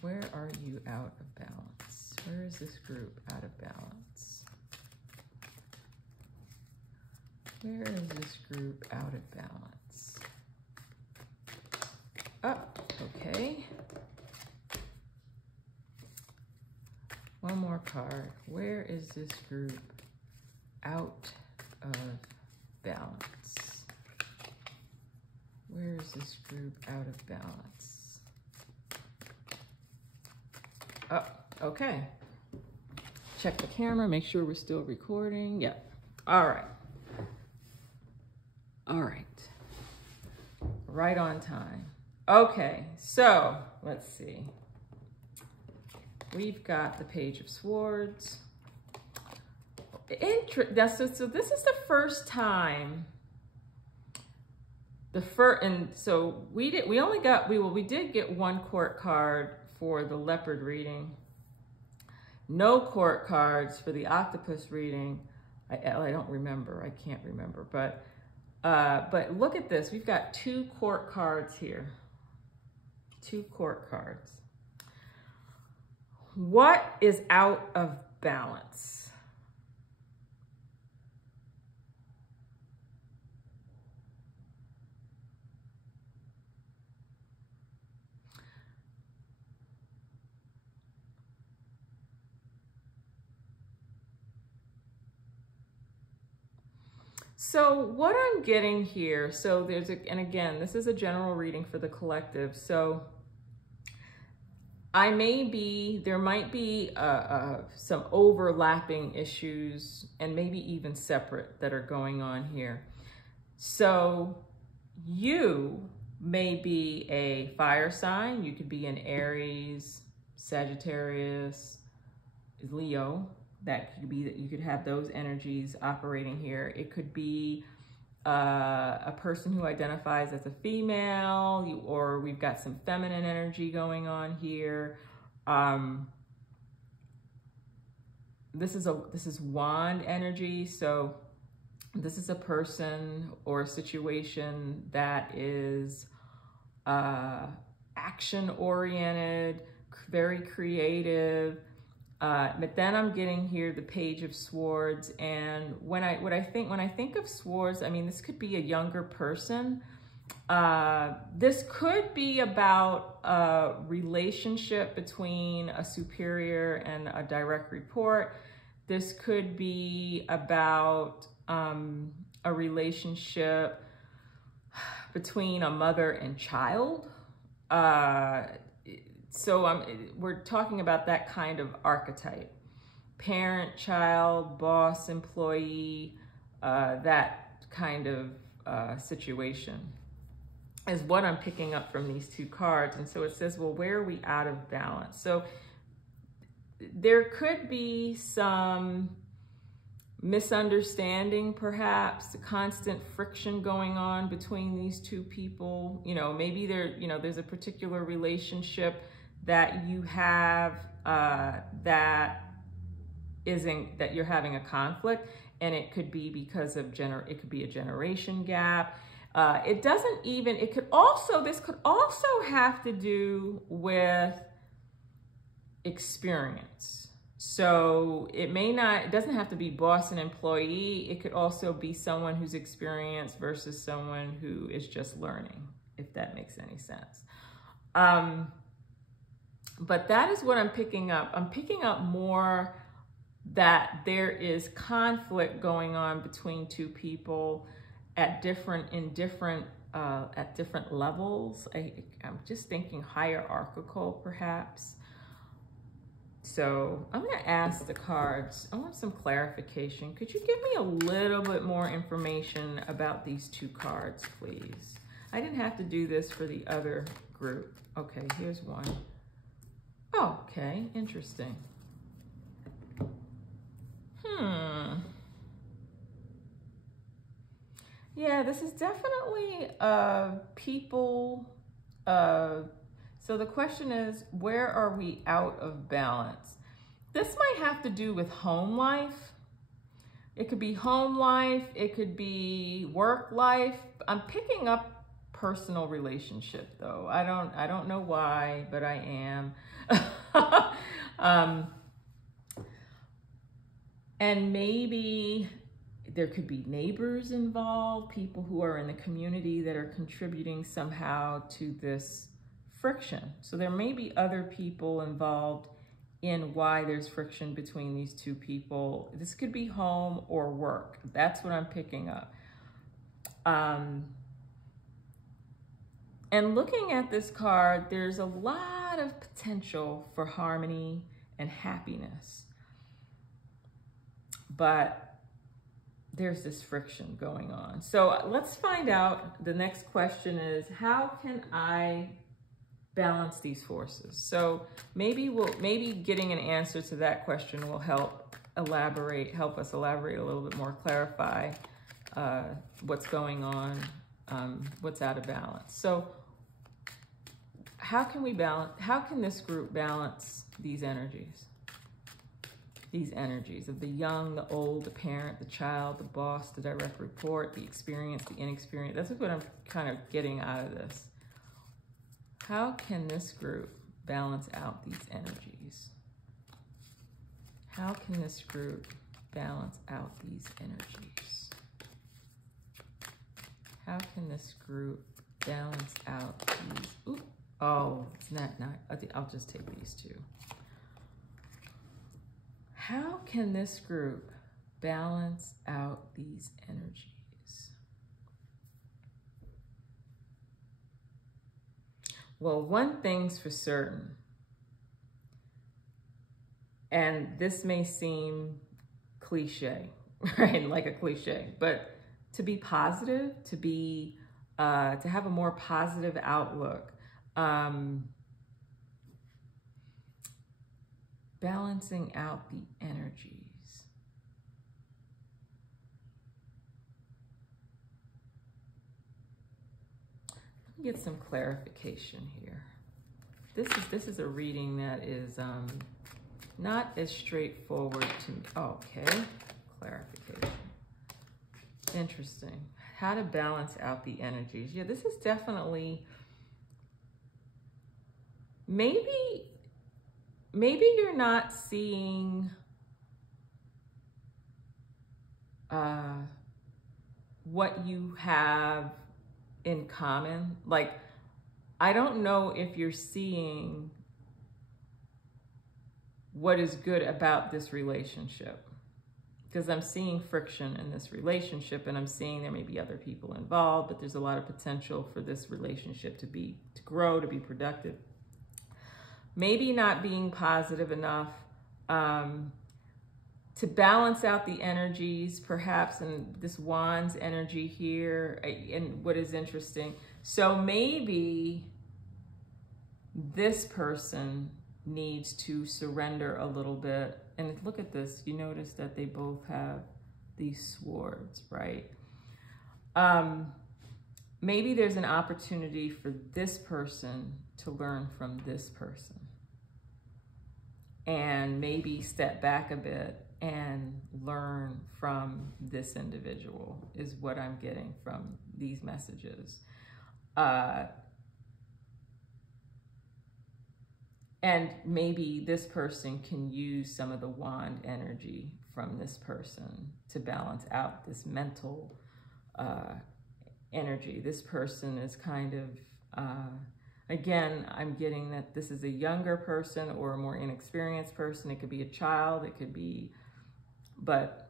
Where are you out of balance? Where is this group out of balance? Where is this group out of balance? Oh, okay. One more card. Where is this group out of balance? Where is this group out of balance? Oh, okay. Check the camera, make sure we're still recording. Yep. All right. All right. Right on time. Okay, so let's see. We've got the Page of Swords. So this is the first time. So we did get 1 court card for the Leopard reading. No court cards for the Octopus reading. I don't remember. I can't remember. But look at this. We've got 2 court cards here. 2 court cards. What is out of balance? So what I'm getting here, so and again, this is a general reading for the collective. So there might be some overlapping issues and maybe even separate that are going on here. So you may be a fire sign. You could be an Aries, Sagittarius, Leo. That could be that you could have those energies operating here. It could be a person who identifies as a female, or we've got some feminine energy going on here. This is wand energy, so this is a person or a situation that is action oriented, very creative. But then I'm getting here the Page of Swords, and when I think of swords, I mean, this could be a younger person. This could be about a relationship between a superior and a direct report. This could be about a relationship between a mother and child. So we're talking about that kind of archetype. Parent, child, boss, employee, that kind of situation is what I'm picking up from these 2 cards. And so it says, well, where are we out of balance? So there could be some misunderstanding, perhaps, constant friction going on between these 2 people. You know, maybe there's a particular relationship that you have that you're having a conflict, and it could be because of it could be a generation gap. This could also have to do with experience. So it doesn't have to be boss and employee. It could also be someone who's experienced versus someone who is just learning, if that makes any sense. But that is what I'm picking up. I'm picking up more that there is conflict going on between two people at different levels. I'm just thinking hierarchical, perhaps. So I'm gonna ask the cards, I want some clarification. Could you give me a little bit more information about these two cards, please? I didn't have to do this for the other group. Okay, here's one. Oh, okay, interesting. Yeah, this is definitely people. So the question is, where are we out of balance? This might have to do with home life. It could be home life. It could be work life. I'm picking up personal relationship though. I don't know why, but I am. And maybe there could be neighbors involved, people who are in the community that are contributing somehow to this friction. So there may be other people involved in why there's friction between these two people. This could be home or work. That's what I'm picking up. And looking at this card, there's a lot of potential for harmony and happiness. But there's this friction going on. So let's find out. The next question is, how can I balance these forces? So maybe getting an answer to that question will help us elaborate a little bit more, clarify what's going on, what's out of balance. So how can this group balance these energies? These energies of the young, the old, the parent, the child, the boss, the direct report, the experienced, the inexperienced. That's what I'm kind of getting out of this. How can this group balance out these energies? How can this group balance out these energies? How can this group balance out these? Ooh, oh, it's not. I'll just take these two. How can this group balance out these energies? Well, one thing's for certain, and this may seem cliche, right? Like a cliche, but to be positive, to have a more positive outlook, balancing out the energies. Let me get some clarification here. This is a reading that is not as straightforward to me. Okay, clarification. Interesting. How to balance out the energies. Yeah, this is definitely, maybe you're not seeing what you have in common. Like, I don't know if you're seeing what is good about this relationship, because I'm seeing friction in this relationship, and I'm seeing there may be other people involved, but there's a lot of potential for this relationship to grow, to be productive. Maybe not being positive enough to balance out the energies, perhaps, and this Wands energy here, and what is interesting. So maybe this person needs to surrender a little bit. And look at this, you notice that they both have these swords, right? Maybe there's an opportunity for this person to learn from this person, and maybe step back a bit and learn from this individual, is what I'm getting from these messages. And maybe this person can use some of the wand energy from this person to balance out this mental energy. This person is kind of, again, I'm getting that this is a younger person or a more inexperienced person. It could be a child, it could be, but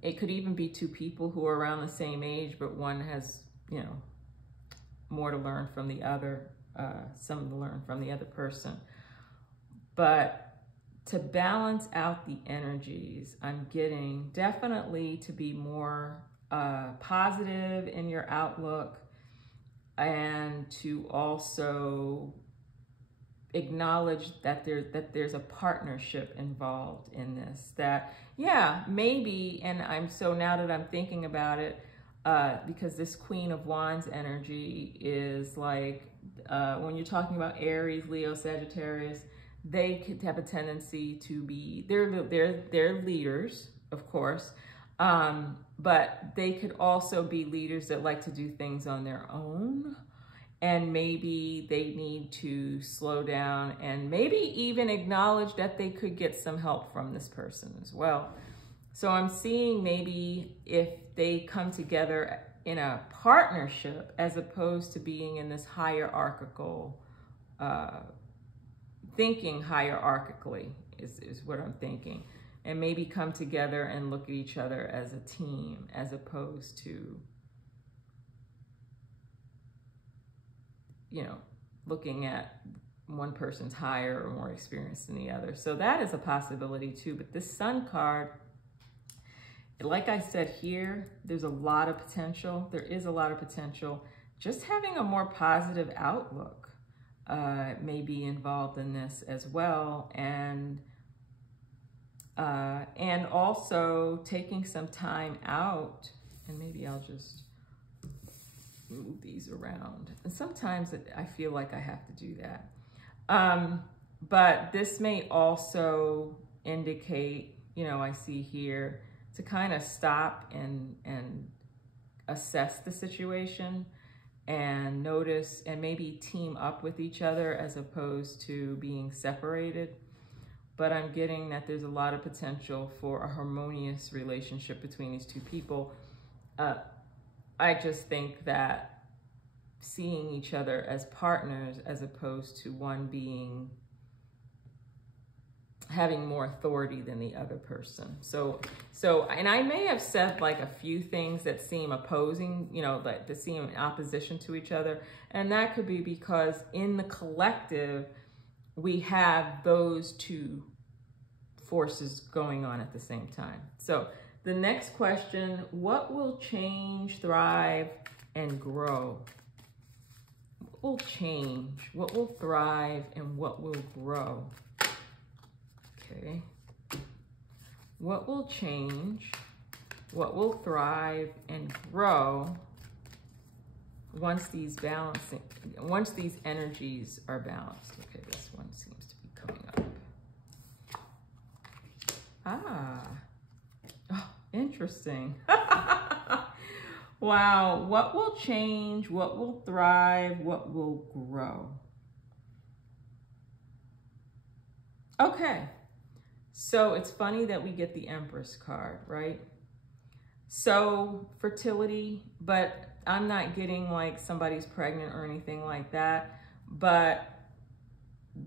it could even be two people who are around the same age, but one has, you know, more to learn from the other, some to learn from the other person. But to balance out the energies, I'm getting definitely to be more positive in your outlook, and to also acknowledge that there's a partnership involved in this. That, yeah, maybe, and now that I'm thinking about it, because this Queen of Wands energy is like, when you're talking about Aries, Leo, Sagittarius, they could have a tendency to be, they're leaders, of course, but they could also be leaders that like to do things on their own. And maybe they need to slow down and maybe even acknowledge that they could get some help from this person as well. So I'm seeing maybe if they come together in a partnership as opposed to being in this hierarchical, thinking hierarchically is what I'm thinking. And maybe come together and look at each other as a team as opposed to, you know, looking at one person's higher or more experienced than the other. So that is a possibility too. But this Sun card, like I said here, there's a lot of potential. There is a lot of potential. Just having a more positive outlook may be involved in this as well. And also taking some time out, and maybe I'll just move these around. And sometimes I feel like I have to do that. But this may also indicate, you know, I see here, to kind of stop and assess the situation and notice and maybe team up with each other as opposed to being separated. But I'm getting that there's a lot of potential for a harmonious relationship between these two people. I just think that seeing each other as partners as opposed to one being having more authority than the other person. So, and I may have said like a few things that seem opposing, you know, that seem in opposition to each other. And that could be because in the collective, we have those two forces going on at the same time. So the next question, what will change, thrive, and grow? What will change? What will thrive and what will grow? Okay. What will change? What will thrive and grow once these energies are balanced? Okay, this one seems to be coming up. Ah, oh, interesting. Wow, what will change? What will thrive? What will grow? Okay, so it's funny that we get the Empress card, right? So fertility, but I'm not getting like somebody's pregnant or anything like that, but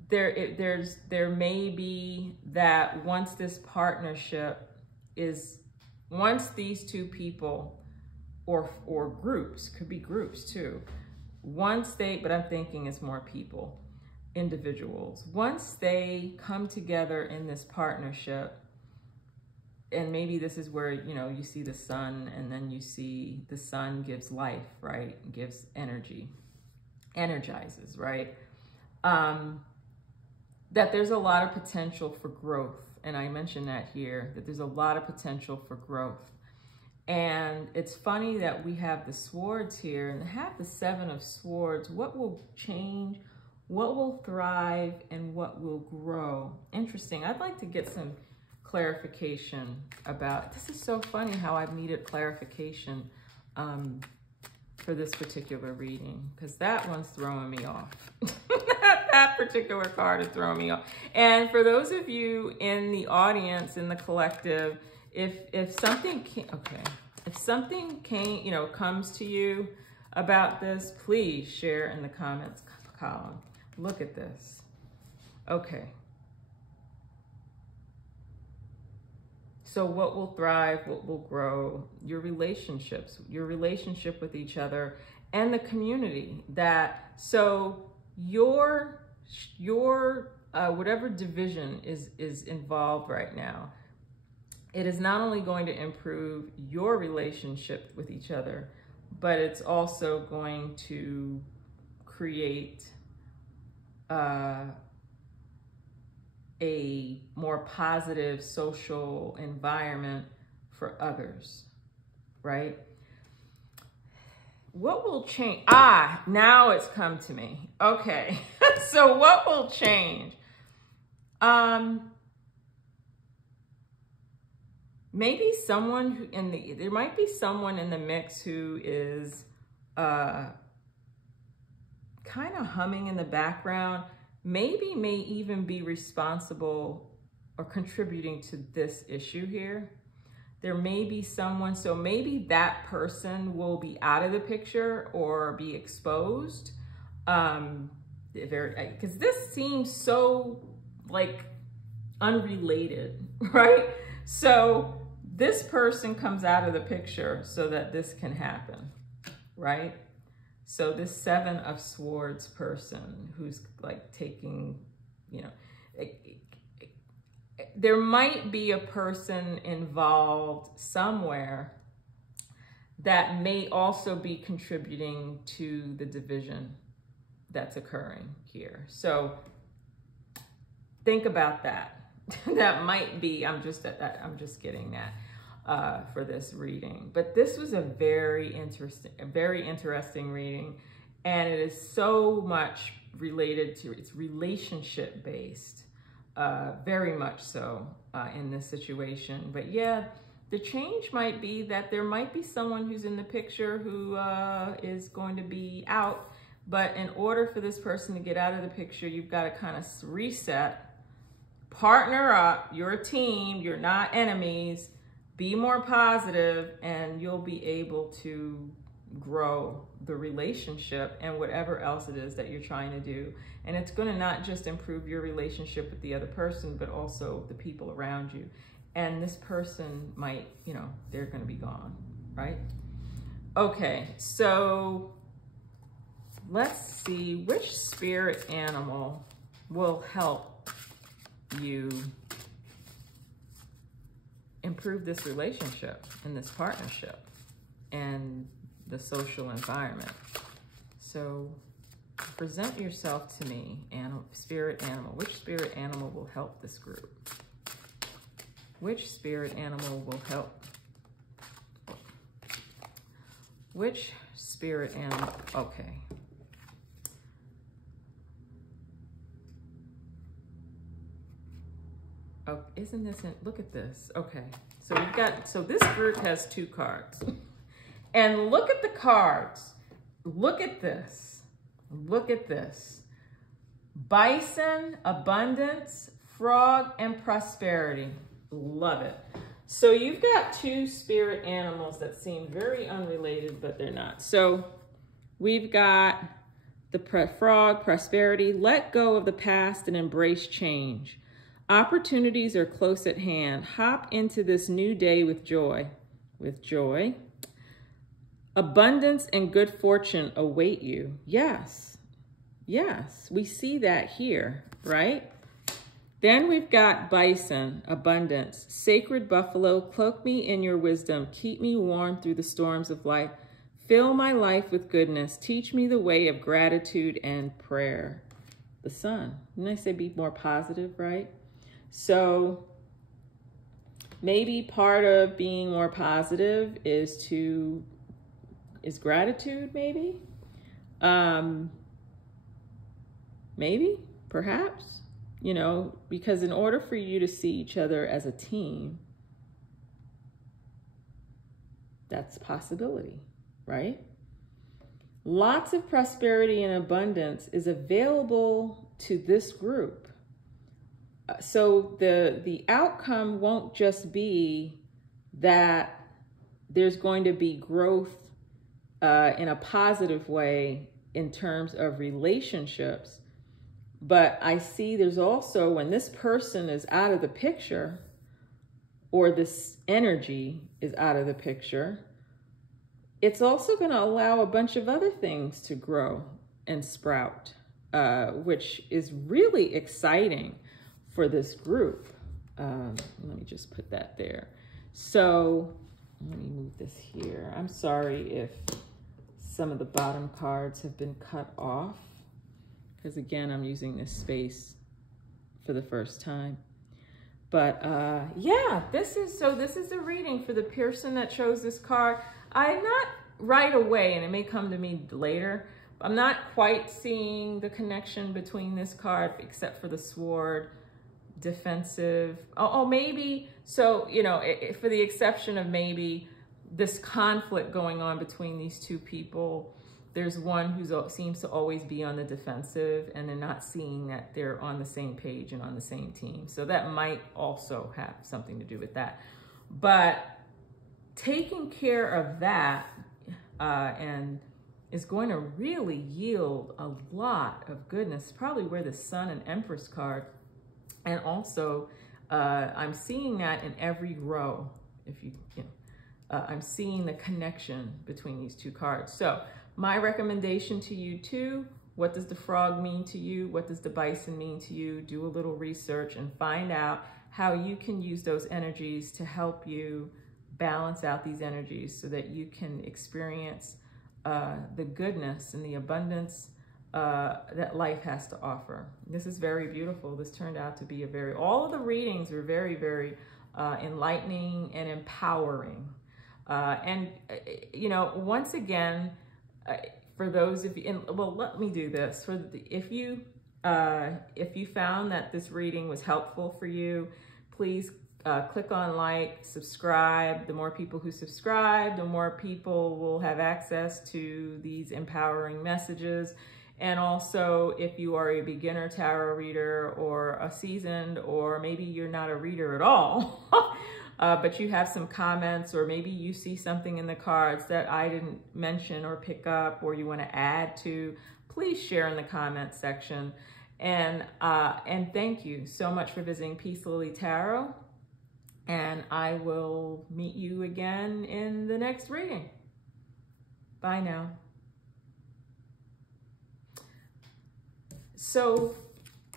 there may be that once this partnership is, once these two people or groups, could be groups too, once they, but I'm thinking it's more people, individuals, once they come together in this partnership, and maybe this is where, you know, you see the sun and then you see the sun gives life, right? Gives energy, energizes, right? That there's a lot of potential for growth. And I mentioned that here, that there's a lot of potential for growth. And it's funny that we have the swords here and have the Seven of Swords. What will change? What will thrive? And what will grow? Interesting. I'd like to get some clarification about, this is so funny how I've needed clarification for this particular reading, because that one's throwing me off. That particular card is throwing me off. And for those of you in the audience, in the collective, if something came, comes to you about this, please share in the comments column. Look at this. Okay. So what will thrive, what will grow? Your relationships, your relationship with each other and the community. So your whatever division is involved right now, it is not only going to improve your relationship with each other, but it's also going to create a more positive social environment for others, right? What will change? Now it's come to me. Okay, so what will change? Maybe someone who there might be someone in the mix who is kind of humming in the background, maybe may even be responsible or contributing to this issue here. There may be someone, so maybe that person will be out of the picture or be exposed. Because this seems so like unrelated, right? So this person comes out of the picture so that this can happen, right? So this Seven of Swords person who's like taking, there might be a person involved somewhere that may also be contributing to the division that's occurring here. So think about that. That might be, I'm just getting that for this reading. But this was a very interesting reading, and it is so much related to, it's relationship based, very much so in this situation. But yeah, the change might be that there might be someone who's in the picture who is going to be out, but in order for this person to get out of the picture, you've got to kind of reset. Partner up, you're a team, you're not enemies, be more positive, and you'll be able to grow the relationship and whatever else it is that you're trying to do. And it's going to not just improve your relationship with the other person, but also the people around you. And this person might, they're going to be gone, right? Okay, so let's see which spirit animal will help you improve this relationship and this partnership and the social environment. So present yourself to me, spirit animal. Which spirit animal will help this group? Which spirit animal will help? Which spirit animal? Okay. Oh, isn't this look at this. Okay, so this group has 2 cards. And look at the cards. Look at this. Look at this. Bison, abundance, frog, and prosperity. Love it. So you've got 2 spirit animals that seem very unrelated, but they're not. So we've got the frog, prosperity, let go of the past and embrace change. Opportunities are close at hand. Hop into this new day with joy. With joy. Abundance and good fortune await you. Yes. Yes, we see that here, right? Then we've got bison, abundance. Sacred buffalo, cloak me in your wisdom. Keep me warm through the storms of life. Fill my life with goodness. Teach me the way of gratitude and prayer. The sun. Didn't I say be more positive, right? So maybe part of being more positive is gratitude, maybe? Maybe, perhaps, because in order for you to see each other as a team, that's a possibility, right? Lots of prosperity and abundance is available to this group. So the outcome won't just be that there's going to be growth in a positive way in terms of relationships, but I see there's also, when this person is out of the picture, or this energy is out of the picture, it's also going to allow a bunch of other things to grow and sprout, which is really exciting for this group. Let me just put that there. So let me move this here. I'm sorry if some of the bottom cards have been cut off, because again, I'm using this space for the first time. But yeah, this is a reading for the person that chose this card. I'm not right away, and it may come to me later, I'm not quite seeing the connection between this card, except for the sword, defensive. Oh, maybe, so, you know, for the exception of maybe this conflict going on between these two people, there's one who seems to always be on the defensive, and they're not seeing that they're on the same page and on the same team. So that might also have something to do with that. But taking care of that and is going to really yield a lot of goodness, probably where the Sun and Empress card. And also, I'm seeing that in every row. If you I'm seeing the connection between these two cards. So my recommendation to you too, what does the frog mean to you? What does the bison mean to you? Do a little research and find out how you can use those energies to help you balance out these energies so that you can experience the goodness and the abundance that life has to offer. This is very beautiful. This turned out to be all of the readings were very, very enlightening and empowering. And, you know, once again, for those of you, well, let me do this. If you found that this reading was helpful for you, please click on like, subscribe. The more people who subscribe, the more people will have access to these empowering messages. And also, if you are a beginner tarot reader or a seasoned, or maybe you're not a reader at all, but you have some comments, or maybe you see something in the cards that I didn't mention or pick up, or you want to add to, please share in the comments section. And thank you so much for visiting Peace Lily Tarot. And I will meet you again in the next reading. Bye now. So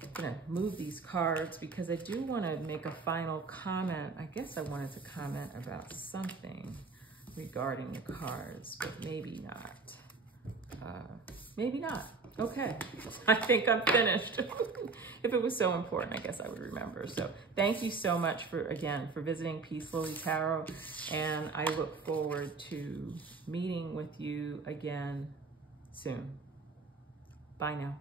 I'm gonna move these cards because I do want to make a final comment. I guess I wanted to comment about something regarding the cards, but maybe not. Maybe not. Okay, I think I'm finished. If it was so important, I guess I would remember. So thank you so much for visiting Peace Lily Tarot, and I look forward to meeting with you again soon. Bye now.